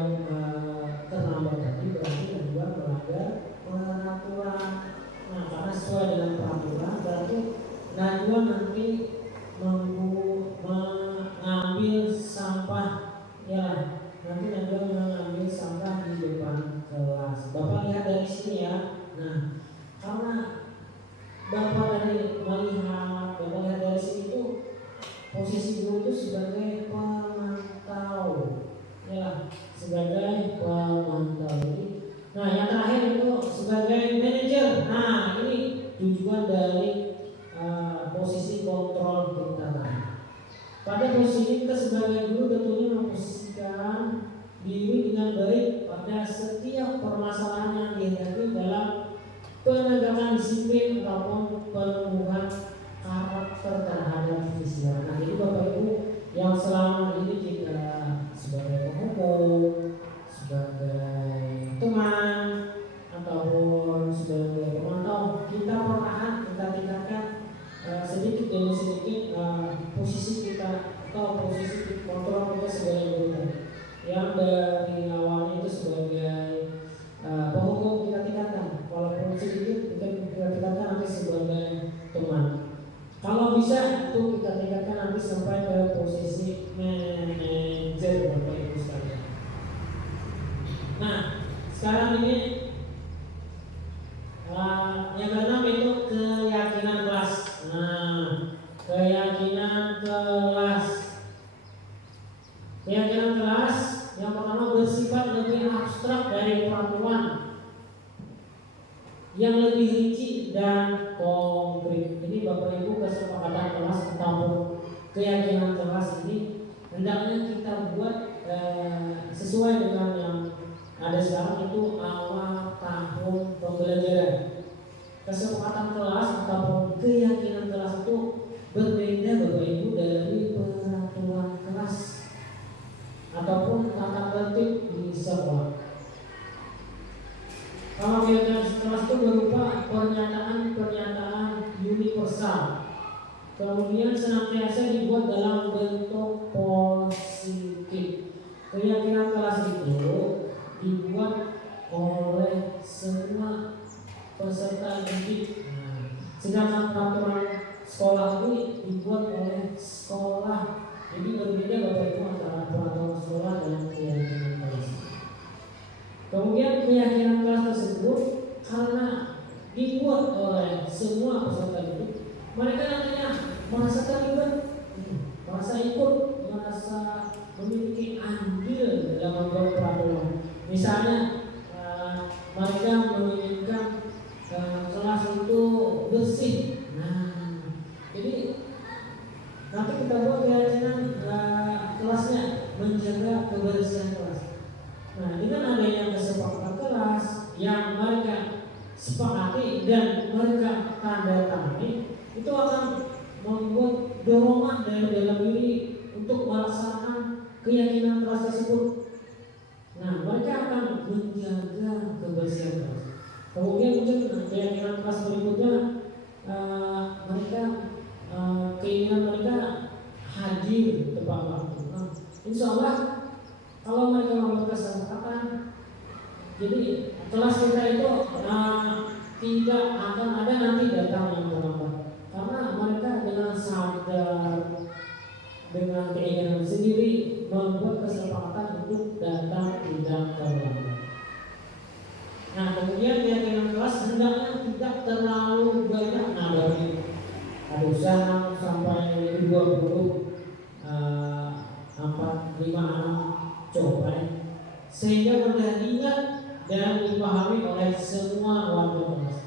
terlambat tadi berarti Najwa melanggar peraturan. Nah, karena sesuai dengan peraturan berarti Najwa nanti mengambil sampah, ya. Nanti Najwa mengambil sampah di depan kelas. Bapak lihat dari sini ya. Nah, karena Bapak dari melihat, Bapak lihat dari sini itu posisi guru itu sebagai pemantau, ya, sebagai pemantau. Jadi, nah yang terakhir itu sebagai manajer. Nah ini tujuan dari posisi kontrol kita. Pada posisi kita sebagai guru tentunya memposisikan diri dengan baik pada setiap permasalahan yang dihadapi dalam penegakan disiplin ataupun penumbuhan karakter terhadap siswa. Nah, jadi Bapak Ibu yang selama ini kita sebagai penghukum, sebagai teman, ataupun sebagai pemantau, kita perlahan kita tingkatkan sedikit demi sedikit posisi kita atau posisi kontrol kita sebagai guru. Yang dari awalnya itu sebagai penghukum kita tingkatkan, walaupun sedikit kita tingkatkan nanti sebagai teman. Kalau bisa itu kita tingkatkan nanti sampai ke posisi manajer Bapak Ibu sekalian. Nah, sekarang ini yang keenam itu keyakinan kelas. Nah, keyakinan kelas. Keyakinan kelas yang pertama bersifat lebih abstrak dari peraturan, yang lebih rinci dan konkret. Ini Bapak Ibu kesepakatan kelas ataupun keyakinan kelas ini hendaknya kita buat sesuai dengan yang ada sekarang, itu awal tahun pembelajaran. kesepakatan kelas ataupun keyakinan kelas itu berbeda Bapak Ibu dari peraturan kelas ataupun tata tertib di sekolah. Kalau keyakinan kelas itu berupa pernyataan universal, kemudian senantiasa dibuat dalam bentuk positif. Keyakinan kelas itu dibuat oleh semua peserta didik. Sedangkan peraturan sekolah ini dibuat oleh sekolah. Jadi berbeda Bapak Ibu antara peraturan sekolah dan keyakinan kelas. Kemudian keyakinan kelas tersebut karena dibuat oleh semua peserta didik, mereka nantinya merasa terlibat, merasa ikut, merasa memiliki andil dalam membuat peraturan. Misalnya mereka menginginkan kelas itu bersih. Nah, jadi nanti kita buat keyakinan kelasnya menjaga kebersihan kelas. Nah, dengan adanya kesepakatan kelas yang mereka sepakati dan mereka tanda tangani, itu akan membuat dorongan dari dalam diri untuk melaksanakan keyakinan kelas tersebut. Nah, mereka akan menjaga kebersihan kelas. Kemudian mungkin keyakinan kelas berikutnya, keinginan mereka hadir tepat waktu. Nah, insya Allah kalau mereka membuat kesepakatan, jadi kelas kita itu tidak akan ada nanti datang yang terlambat, karena mereka dengan sadar, dengan keinginan sendiri membuat kesepakatan untuk datang tidak terlambat. Nah, kemudian keyakinan kelas hendaknya tidak terlalu banyak. Nah, dari ratusan sampai 20 4, 5, 6 coba, sehingga mudah diingat dan dipahami oleh semua warga kelas.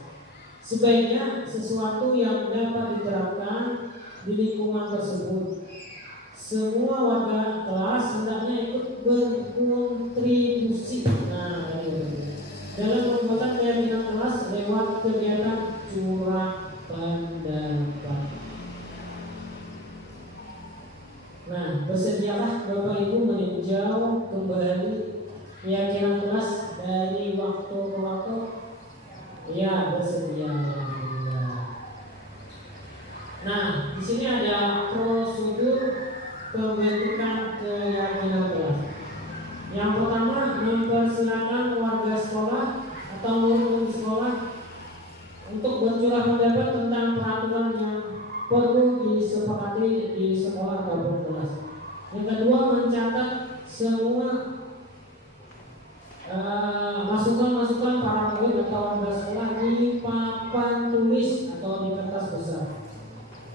Sebaiknya sesuatu yang dapat diterapkan di lingkungan tersebut. Semua warga kelas hendaknya ikut berkontribusi. Nah, dalam pembuatan keyakinan kelas lewat kegiatan curah pendapat. Nah, bersedialah Bapak Ibu meninjau kembali keyakinan kelas dari waktu ke waktu. Ya, bersedia. Nah, di sini ada prosedur pembentukan keyakinan kelas. Yang pertama, mempersilakan warga sekolah atau murid sekolah untuk bercurah pendapat tentang peraturan yang perlu disepakati di sekolah ataupun kelas. Yang kedua, mencatat semua masukan-masukan para murid atau warga sekolah di papan tulis atau di kertas besar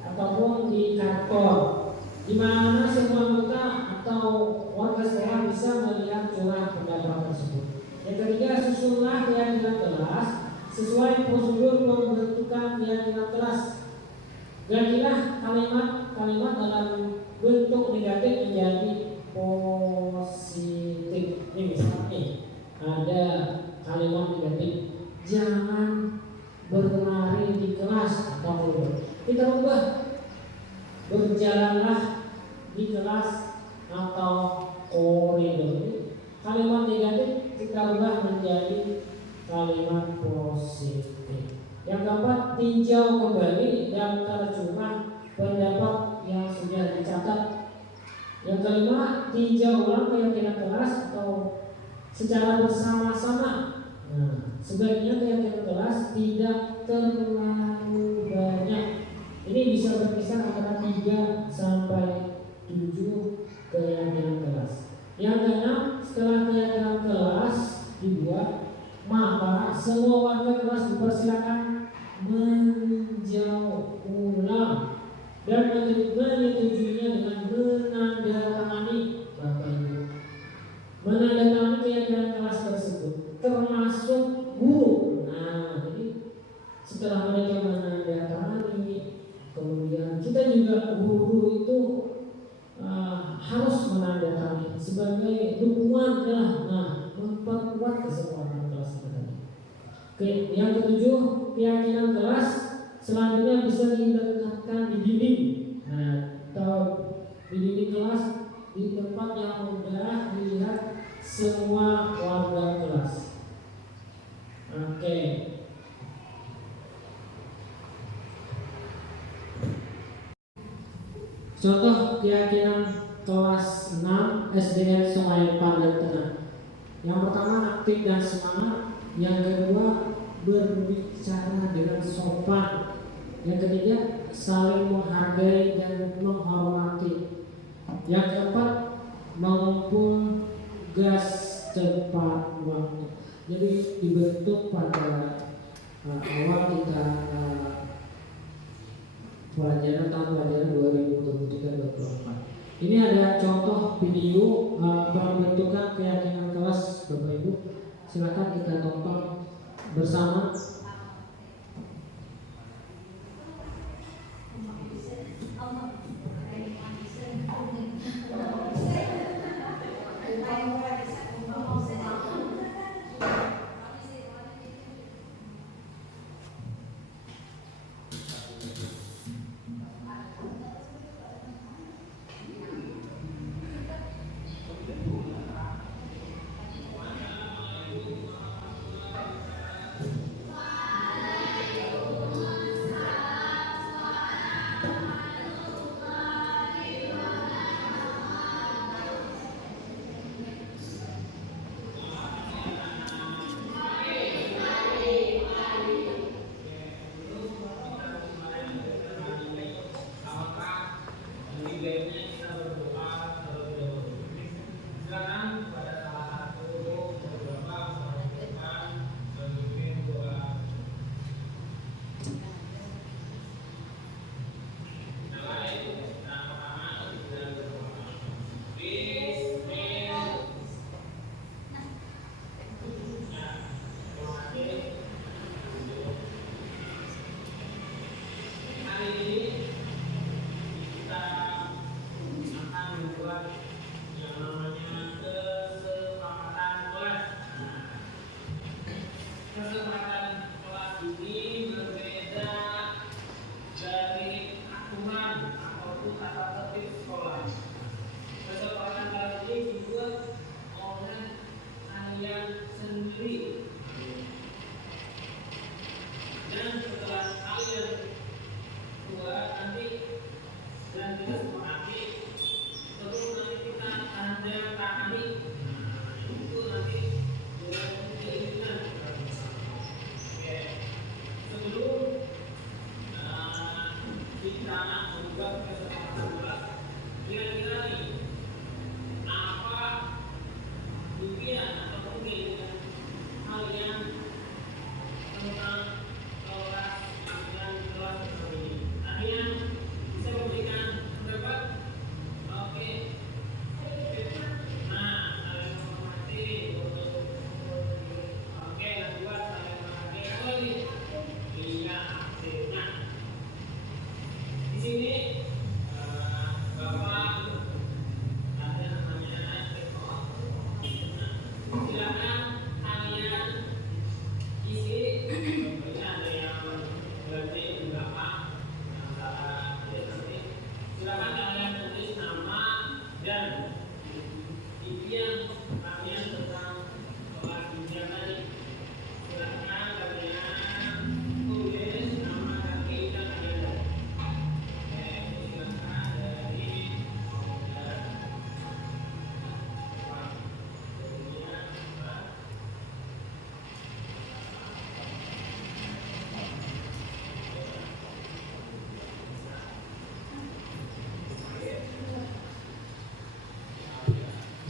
ataupun di karton, di mana semua anggota atau warga sekolah bisa melihat curah pendapat tersebut. Yang ketiga, susunlah keyakinan kelas sesuai prosedur pembentukan keyakinan kelas. Gantilah kalimat-kalimat dalam bentuk negatif menjadi positif. Ini misalnya ada kalimat negatif, jangan berlari di kelas, atau kita ubah berjalanlah di kelas atau koridor. Kalimat negatif kita ubah menjadi kalimat positif. Yang keempat, tinjau kembali daftar curah pendapat yang sudah dicatat. Yang kelima, tinjau ulang keyakinan kelas atau secara bersama-sama. Nah, sebaiknya keyakinan kelas tidak terlalu banyak. Ini bisa berkisar antara 3 sampai 7 keyakinan kelas. Yang keenam, setelah keyakinan kelas dibuat, maka semua warga kelas dipersilakan meninjau ulang dan menyetujuinya dengan menandatangani. Bapak Ibu, menandatangani keyakinan kelas tersebut termasuk guru. Nah, jadi setelah mereka menandatangani, kemudian kita juga guru itu harus menandatangani sebagai dukungan memperkuat kesepakatan kelas kita. Oke, yang ketujuh, keyakinan kelas selanjutnya bisa dilekatkan di dinding. Nah, atau di dinding kelas di tempat yang mudah dilihat semua warga kelas. Oke. Contoh keyakinan kelas 6 SDN Sungai Pandan Tengah. Yang pertama, aktif dan semangat. Yang kedua, berbicara dengan sopan. Yang ketiga, saling menghargai dan menghormati. Yang keempat, mengumpul gas tepat waktu. Jadi dibentuk pada awal kita pelajaran 2023-2024. Ini ada contoh video pembentukan keyakinan kelas Bapak Ibu. Silakan kita tonton bersama.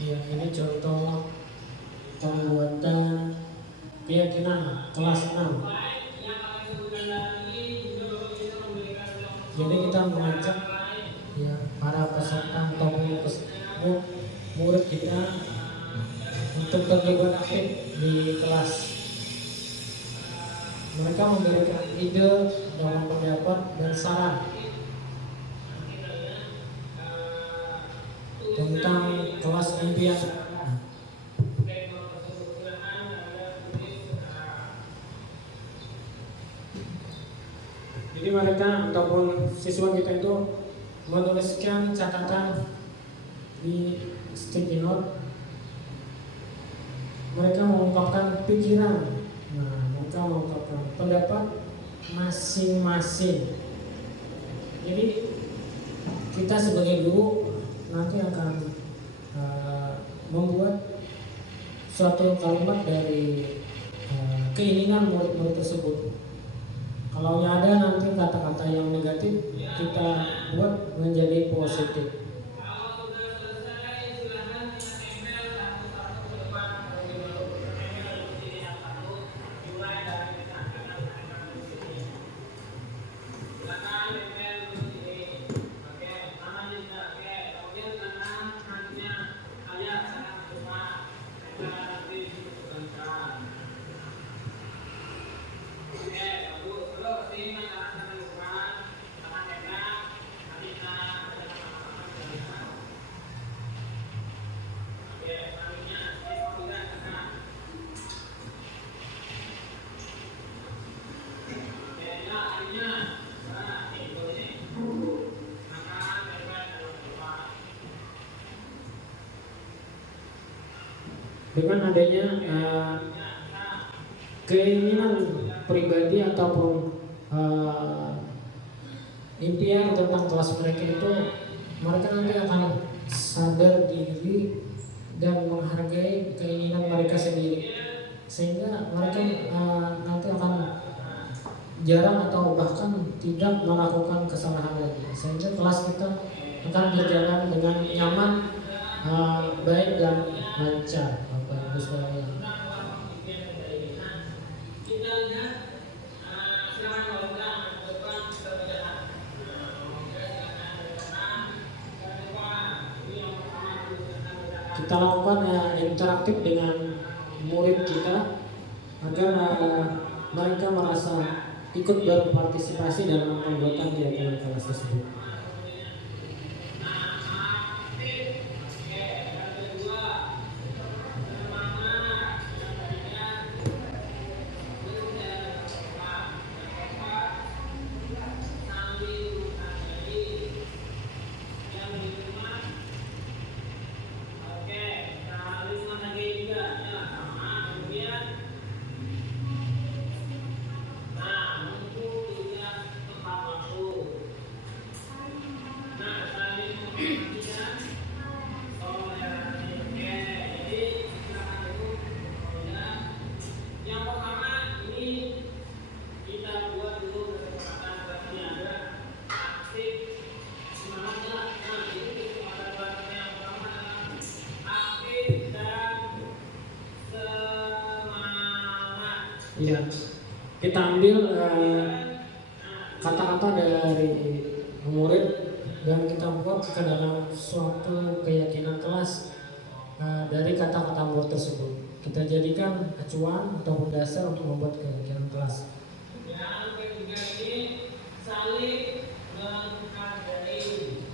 Ya, ini contoh pembuatan keyakinan kelas 6. Jadi kita mengajak ya para peserta atau murid kita untuk terlibat aktif di kelas. Mereka memberikan ide dalam pendapat dan saran tentang kelas impian. kita ataupun siswa kita itu menuliskan catatan di sticky note, mereka mengungkapkan pikiran, mereka mengungkapkan pendapat masing-masing. Jadi kita sebagai guru nanti akan membuat suatu kalimat dari keinginan murid-murid tersebut. Kalau ada nanti kata-kata yang negatif, kita buat menjadi positif. Dengan adanya keinginan pribadi ataupun impian tentang kelas mereka itu, mereka nanti akan sadar diri dan menghargai keinginan mereka sendiri, sehingga mereka nanti akan jarang atau bahkan tidak melakukan kesalahan lagi, sehingga kelas kita akan berjalan dengan nyaman, baik dan lancar. Bapak Ibu sekalian. Kita lakukan interaktif dengan murid kita agar mereka merasa ikut berpartisipasi dalam pembuatan kegiatan kelas tersebut. Ya, kita ambil kata-kata dari murid dan kita buat ke dalam suatu keyakinan kelas dari kata-kata murid tersebut. Kita jadikan acuan ataupun dasar untuk membuat keyakinan kelas. Yang ketiga ini saling menghargai.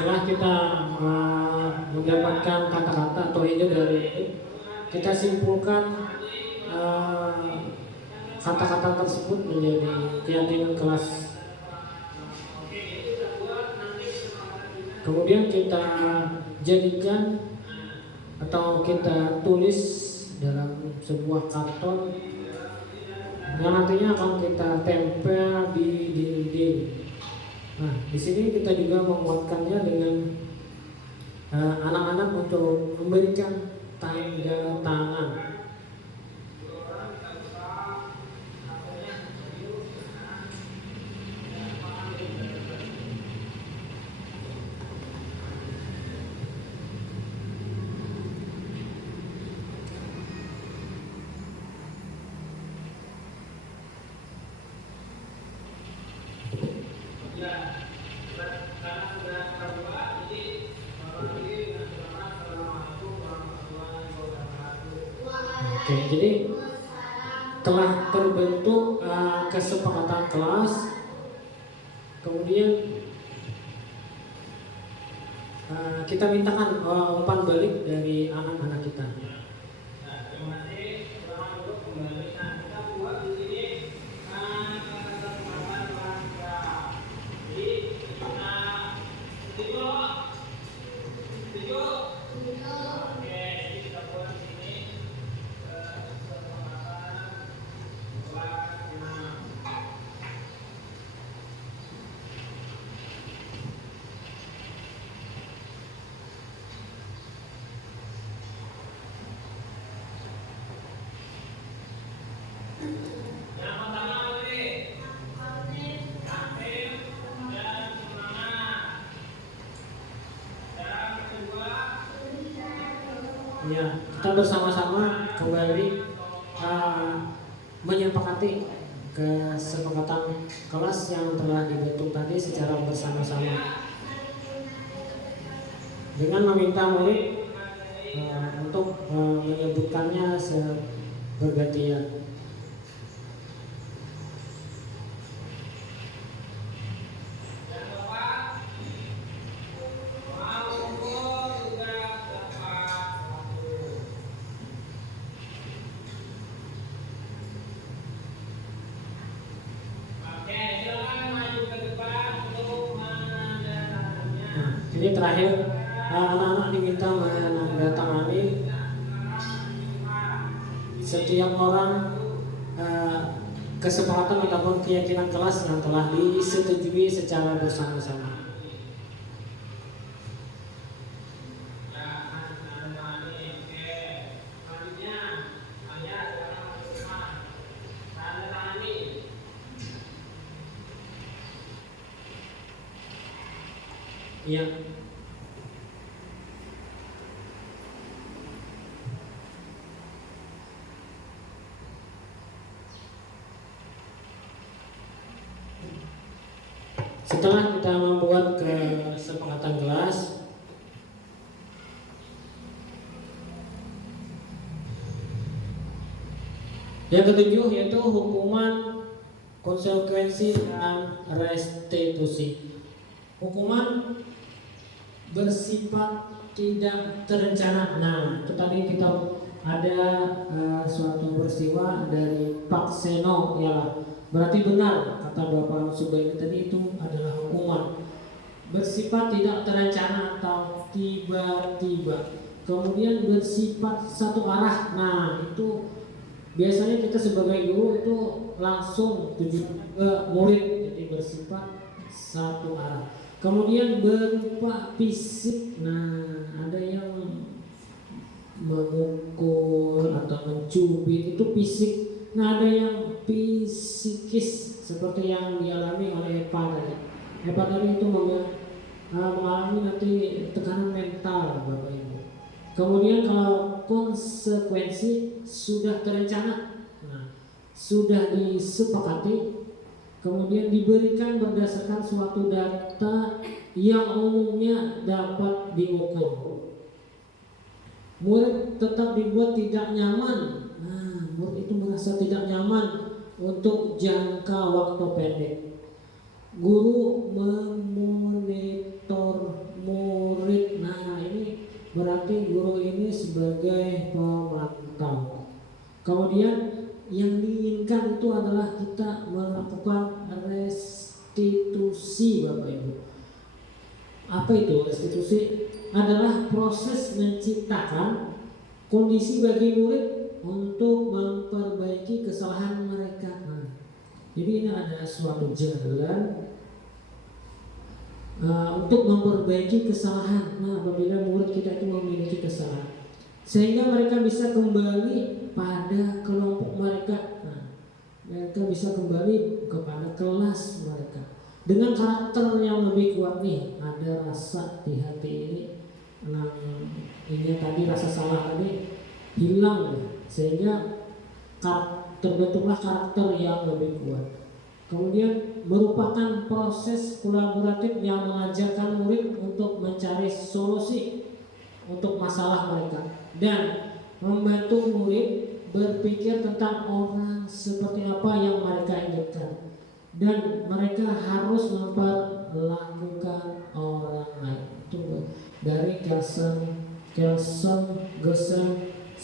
Setelah kita mendapatkan kata-kata atau ide dari itu, kita simpulkan kata-kata tersebut menjadi keyakinan kelas. Kemudian kita jadikan atau kita tulis dalam sebuah karton yang nantinya akan kita tempel di dinding Nah, di sini kita juga menguatkannya dengan anak-anak untuk memberikan tanda tangan. Oke, jadi telah terbentuk kesepakatan kelas, kemudian kita mintakan umpan balik dari anak-anak kita. Ya, kita bersama-sama kembali menyepakati kesepakatan kelas yang telah dibentuk tadi secara bersama-sama dengan meminta murid untuk menyebutkannya bergantian. Jadi terakhir anak-anak diminta menandatangani setiap orang kesepakatan ataupun keyakinan kelas yang telah disetujui secara bersama-sama. Ya. Setelah kita membuat kesepakatan kelas, yang ketujuh yaitu hukuman, konsekuensi, dan restitusi. Hukuman bersifat tidak terencana. Nah, itu tadi kita ada suatu peristiwa dari Pak Seno, ya, berarti benar kata Bapak Subaini tadi, itu adalah hukuman bersifat tidak terencana atau tiba-tiba, kemudian bersifat satu arah. Nah, itu biasanya kita sebagai guru itu langsung tuju ke murid, jadi bersifat satu arah. Kemudian berupa fisik. Nah, ada yang memukul atau mencubit, itu fisik. Nah, ada yang psikis seperti yang dialami oleh Eva tadi. Eva tadi itu mengalami nanti tekanan mental, Bapak Ibu. Kemudian kalau konsekuensi sudah terencana, nah, sudah disepakati, kemudian diberikan berdasarkan suatu data yang umumnya dapat diukur. Murid tetap dibuat tidak nyaman. Nah, murid itu merasa tidak nyaman untuk jangka waktu pendek. Guru memonitor murid. Nah, ini berarti guru ini sebagai pemantau. Kemudian yang diinginkan itu adalah kita melakukan restitusi, Bapak Ibu. Apa itu restitusi? Adalah proses menciptakan kondisi bagi murid untuk memperbaiki kesalahan mereka. Nah, jadi ini ada suatu jalan untuk memperbaiki kesalahan. Nah, apabila murid kita itu memiliki kesalahan, sehingga mereka bisa kembali pada kelompok mereka. Nah, mereka bisa kembali kepada kelas mereka dengan karakter yang lebih kuat nih. Ada rasa di hati ini, nah ini tadi rasa salah tadi hilang ya, sehingga terbentuklah karakter yang lebih kuat. Kemudian merupakan proses kolaboratif yang mengajarkan murid untuk mencari solusi untuk masalah mereka dan membantu murid berpikir tentang orang seperti apa yang mereka inginkan, dan mereka harus memperlakukan orang lain. Itu dari Kelsen 1996.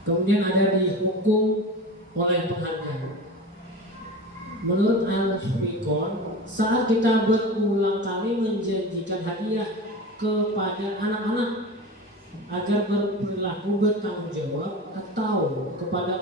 Kemudian ada dihukum oleh penghargaan. Menurut Al-Fikon, saat kita berulang kali menjanjikan hadiah kepada anak-anak agar berperilaku bertanggung jawab, atau kepada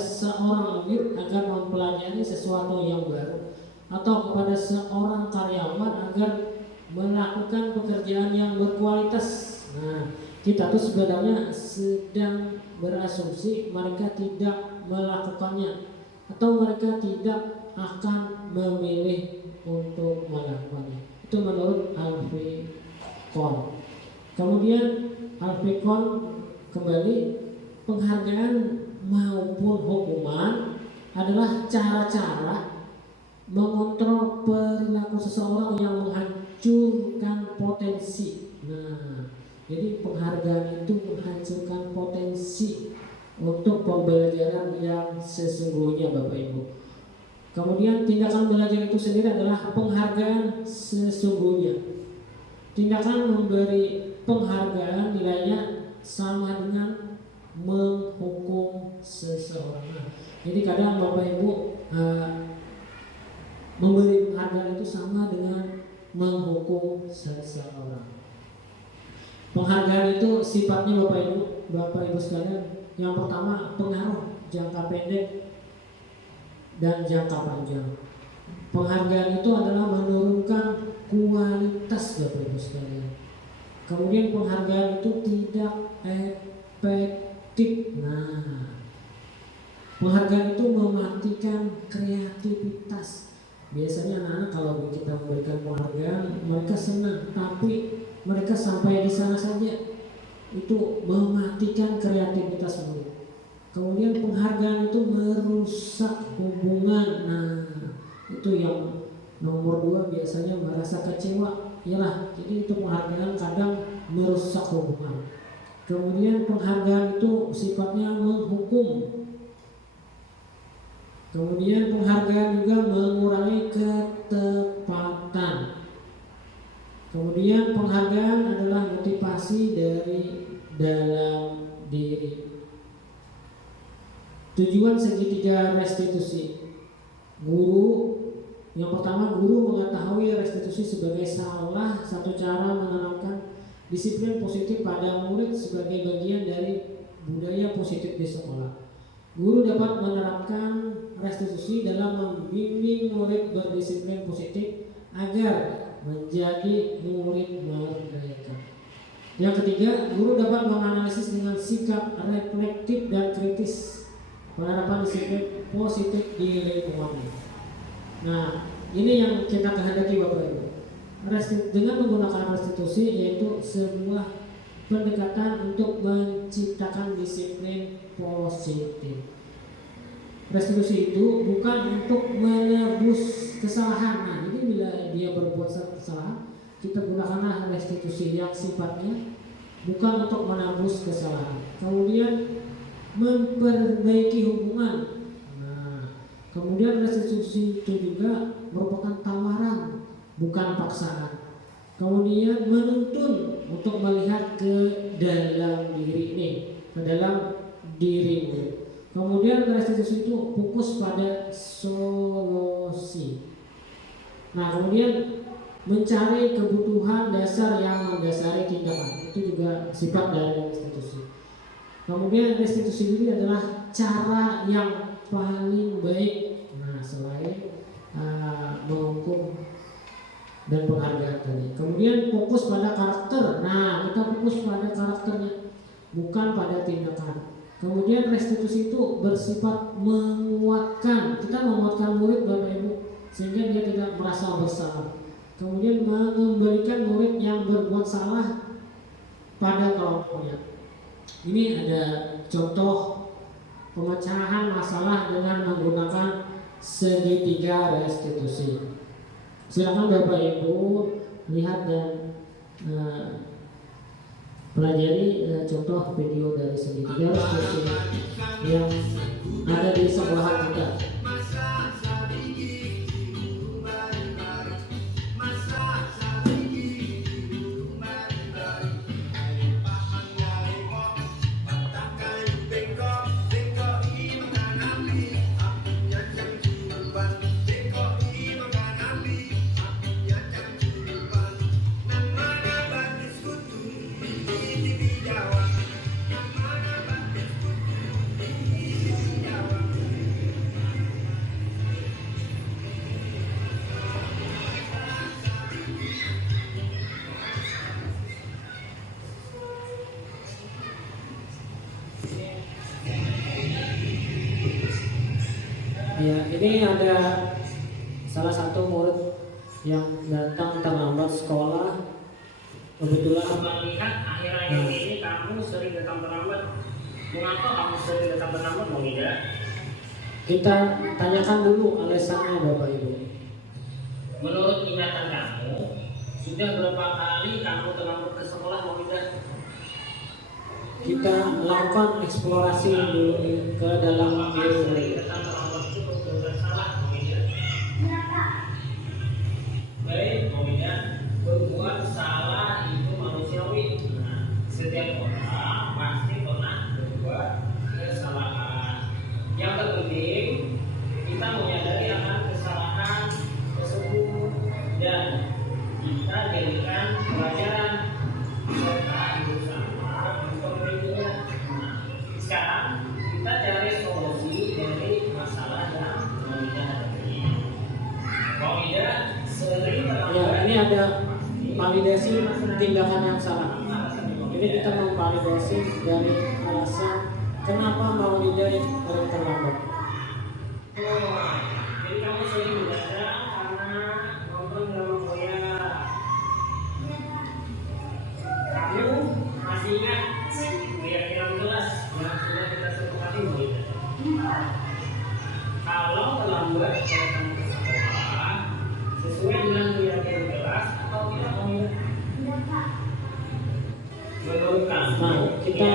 seorang murid agar mempelajari sesuatu yang baru, atau kepada seorang karyawan agar melakukan pekerjaan yang berkualitas. Nah, kita tuh sebenarnya sedang berasumsi mereka tidak melakukannya, atau mereka tidak akan memilih untuk melakukannya. Itu menurut Al-Fikon. Kemudian Al-Fikon kembali, penghargaan maupun hukuman adalah cara-cara mengontrol perilaku seseorang yang menghancurkan potensi. Nah, jadi penghargaan itu menghancurkan potensi untuk pembelajaran yang sesungguhnya, Bapak Ibu. Kemudian tindakan belajar itu sendiri adalah penghargaan sesungguhnya. Tindakan memberi penghargaan nilainya sama dengan menghukum seseorang. Nah, jadi kadang Bapak Ibu memberi penghargaan itu sama dengan menghukum seseorang. Penghargaan itu sifatnya Bapak Ibu sekalian, yang pertama pengaruh jangka pendek dan jangka panjang. Penghargaan itu adalah menurunkan kualitas, Bapak Ibu sekalian. Kemudian penghargaan itu tidak efektif. Nah, penghargaan itu mematikan kreativitas. Biasanya anak-anak kalau kita memberikan penghargaan, mereka senang, tapi mereka sampai di sana saja. Itu mematikan kreativitas murid. Kemudian penghargaan itu merusak hubungan. Nah, itu yang nomor 2, biasanya merasa kecewa. Yalah, jadi itu penghargaan kadang merusak hubungan. Kemudian penghargaan itu sifatnya menghukum. Kemudian penghargaan juga mengurangi ketepatan. Kemudian penghargaan adalah motivasi dari dalam diri. Tujuan segitiga restitusi. Yang pertama, guru mengetahui restitusi sebagai salah satu cara menanamkan disiplin positif pada murid sebagai bagian dari budaya positif di sekolah. Guru dapat menerapkan restitusi dalam membimbing murid berdisiplin positif agar menjadi murid merdeka. Yang ketiga, guru dapat menganalisis dengan sikap reflektif dan kritis penerapan disiplin positif di lingkungannya. Nah, ini yang kita kehendaki, Bapak Ibu. Dengan menggunakan restitusi, yaitu sebuah pendekatan untuk menciptakan disiplin positif. Restitusi itu bukan untuk menebus kesalahan. Nah, jadi bila dia berbuat kesalahan, kita gunakanlah restitusi yang sifatnya bukan untuk menebus kesalahan. Kemudian memperbaiki hubungan. Nah, kemudian restitusi itu juga merupakan tawaran, bukan paksaan. Kemudian menuntun untuk melihat ke dalam diri ini, ke dalam dirimu. Kemudian restitusi itu fokus pada solusi. Nah, kemudian mencari kebutuhan dasar yang mendasari tindakan, itu juga sifat dari restitusi. Kemudian restitusi ini adalah cara yang paling baik. Nah, selain menghukum dan penghargaan tadi. Kemudian fokus pada karakter. Nah, kita fokus pada karakternya, bukan pada tindakan. Kemudian restitusi itu bersifat menguatkan. Kita menguatkan murid Bapak Ibu sehingga dia tidak merasa bersalah. Kemudian mengembalikan murid yang berbuat salah pada kelompoknya. Ini ada contoh pemecahan masalah dengan menggunakan segitiga restitusi. Silakan Bapak Ibu lihat dan pelajari contoh video dari segitiga restitusi yang ada di sebelah kita. Ya, ini ada salah satu murid yang datang terlambat sekolah. Kebetulan melihat akhir-akhir ini kamu sering datang terlambat. Mengapa kamu sering datang terlambat, Maulida? kita tanyakan dulu alasannya Bapak Ibu. Menurut ingatan kamu, sudah berapa kali kamu terlambat ke sekolah, Maulida? Kita lakukan eksplorasi dulu ke dalam diri murid. Datang terlambat itu berbuat salah, Maulida. Baik, Maulida, berbuat salah itu manusiawi. Nah, setiap orang pasti pernah berbuat kesalahan. Yang terpenting kita menyadari akan kesalahan tersebut dan kita jadikan pelajaran serta berusaha untuk memperbaikinya. Nah, sekarang kita cari solusi dari masalah yang kita hadapi. Kalau tidak sering Ya, terlambat, ini ada validasi tindakan yang salah. Ini kita memvalidasi dari alasan kenapa Maulida sering terlambat. jadi kamu sering begadang karena nonton drama Korea. Kamu masih ingat keyakinan kelas yang sudah kita sepakati, Maulida? Kalau terlambat datang ke sekolah sesuai dengan keyakinan kelas atau tidak, Maulida? Menurut kamu, Nah, kita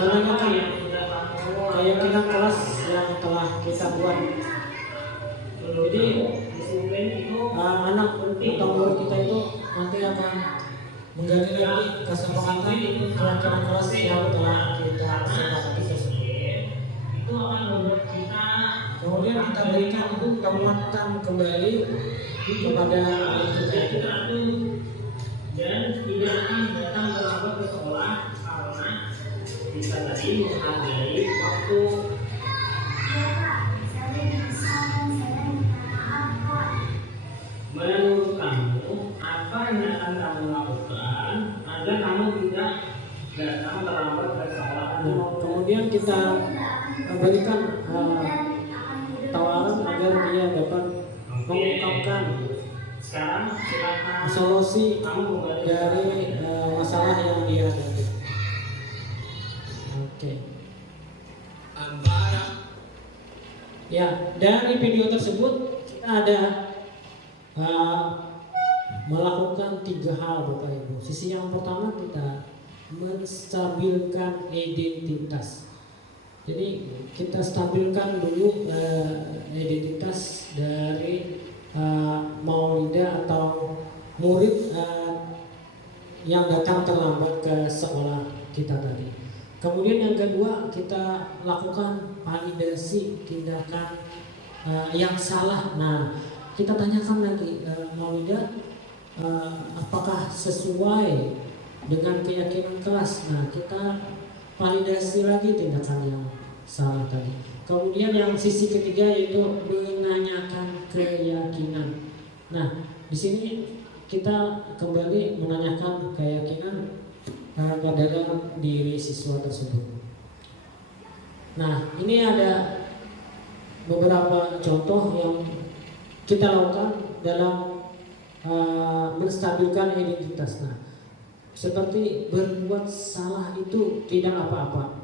menanyakan yang sudah kamu keyakinan kelas yang telah kita buat. Jadi disiplin itu anak atau murid kita itu nanti akan menggali lagi kesepakatan keyakinan kelas yang telah kita sepakati tersebut. itu akan membuat kita Kemudian kita berikan penguatan kembali kepada murid kita itu. teratur dan tidak akan datang terlambat ke sekolah karena kita tadi menghargai waktu. Menurut kamu, apa yang akan kamu lakukan agar kamu tidak datang terlambat ke sekolah? Nah, kemudian kita berikan tawaran agar dia dapat mengungkapkan Sekarang silakan solusi kamu kembali. dari masalah yang dia hadapi. Oke. Ya, dari video tersebut kita ada melakukan 3 hal Bapak Ibu. Sisi yang pertama kita menstabilkan identitas. Jadi kita stabilkan dulu identitas dari Maulida atau murid yang datang terlambat ke sekolah kita tadi. Kemudian yang kedua kita lakukan validasi tindakan yang salah. Nah, kita tanyakan lagi Maulida apakah sesuai dengan keyakinan kelas. Nah, kita validasi lagi tindakan yang salah tadi. Kemudian yang sisi ketiga yaitu menanyakan keyakinan. Nah, di sini kita kembali menanyakan keyakinan ke dalam diri siswa tersebut. Nah, ini ada beberapa contoh yang kita lakukan dalam menstabilkan identitas. Nah, seperti berbuat salah itu tidak apa-apa.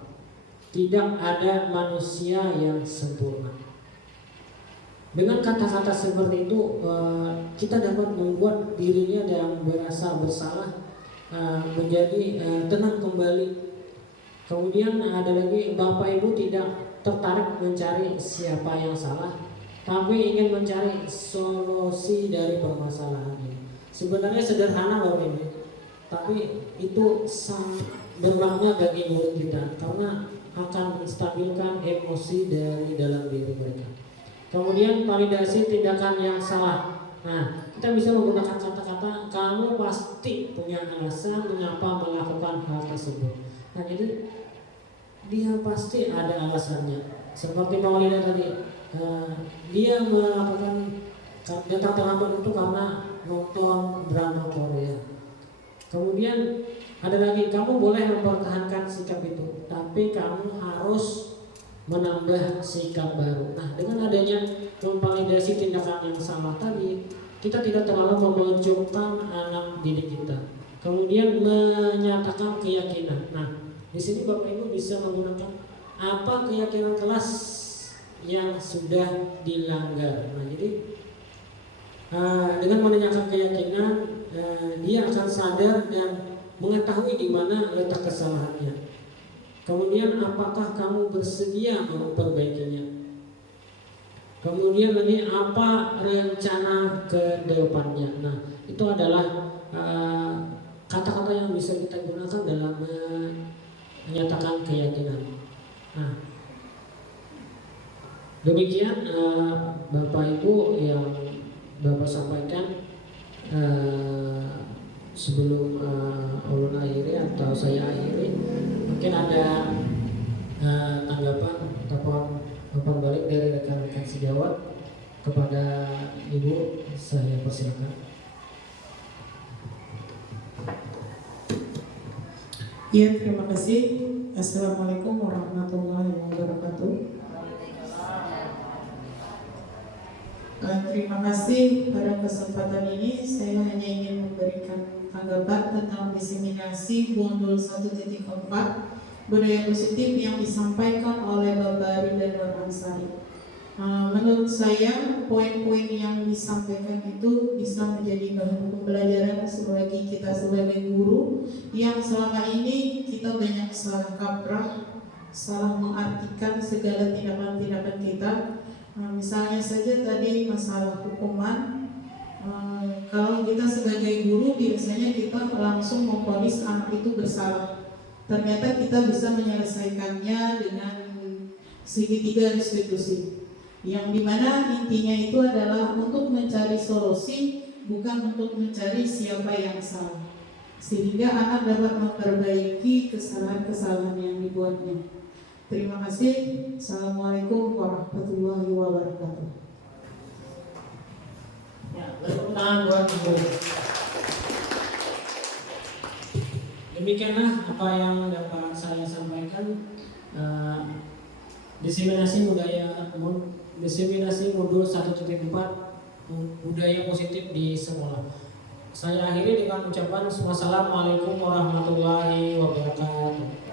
Tidak ada manusia yang sempurna. Dengan kata-kata seperti itu kita dapat membuat dirinya yang merasa bersalah menjadi tenang kembali. Kemudian ada lagi, Bapak Ibu tidak tertarik mencari siapa yang salah, tapi ingin mencari solusi dari permasalahan ini. Sebenarnya sederhana Bapak Ibu, tapi itu sangat bermakna bagi murid kita karena akan menstabilkan emosi dari dalam diri mereka. Kemudian validasi tindakan yang salah. Nah, kita bisa menggunakan kata-kata kamu pasti punya alasan mengapa melakukan hal tersebut. Nah, jadi dia pasti ada alasannya. Seperti Maulida tadi, dia melakukan datang terlambat itu karena nonton drama Korea. Kemudian ada lagi, kamu boleh mempertahankan sikap itu, tapi kamu harus menambah sikap baru. Nah, dengan adanya memvalidasi tindakan yang salah tadi, kita tidak terlalu memojokkan anak didik kita. Kemudian menyatakan keyakinan. Nah, di sini Bapak Ibu bisa menggunakan apa keyakinan kelas yang sudah dilanggar. Nah, jadi dengan menanyakan keyakinan, dia akan sadar dan mengetahui di mana letak kesalahannya. Kemudian apakah kamu bersedia memperbaikinya? Kemudian lagi apa rencana ke depannya? Nah, itu adalah kata-kata yang bisa kita gunakan dalam menyatakan keyakinan. Nah, demikian Bapak Ibu yang Bapak sampaikan sebelum ulun akhiri atau saya akhiri. Mungkin ada tanggapan ataupun balik dari rekan-rekan sejawat kepada Ibu, saya persilakan. Ya, terima kasih. Assalamualaikum warahmatullahi wabarakatuh. Terima kasih pada kesempatan ini. Saya hanya ingin memberikan tanggapan tentang diseminasi modul 1.4 budaya positif yang disampaikan oleh Bapak Ridwan Ansari. Menurut saya poin-poin yang disampaikan itu bisa menjadi bahan pembelajaran bagi kita sebagai guru yang selama ini kita banyak salah kaprah, salah mengartikan segala tindakan-tindakan kita. Misalnya saja tadi masalah hukuman, kalau kita sebagai guru biasanya kita langsung memvonis anak itu bersalah. Ternyata kita bisa menyelesaikannya dengan segitiga restitusi, yang dimana intinya itu adalah untuk mencari solusi, bukan untuk mencari siapa yang salah, sehingga anak dapat memperbaiki kesalahan-kesalahan yang dibuatnya. Terima kasih. Assalamualaikum warahmatullahi wabarakatuh. Ya, bertepuk tangan buat Ibu. Demikianlah apa yang dapat saya sampaikan. Diseminasi modul 1.4 budaya positif di sekolah. Saya akhiri dengan ucapan wassalamualaikum warahmatullahi wabarakatuh.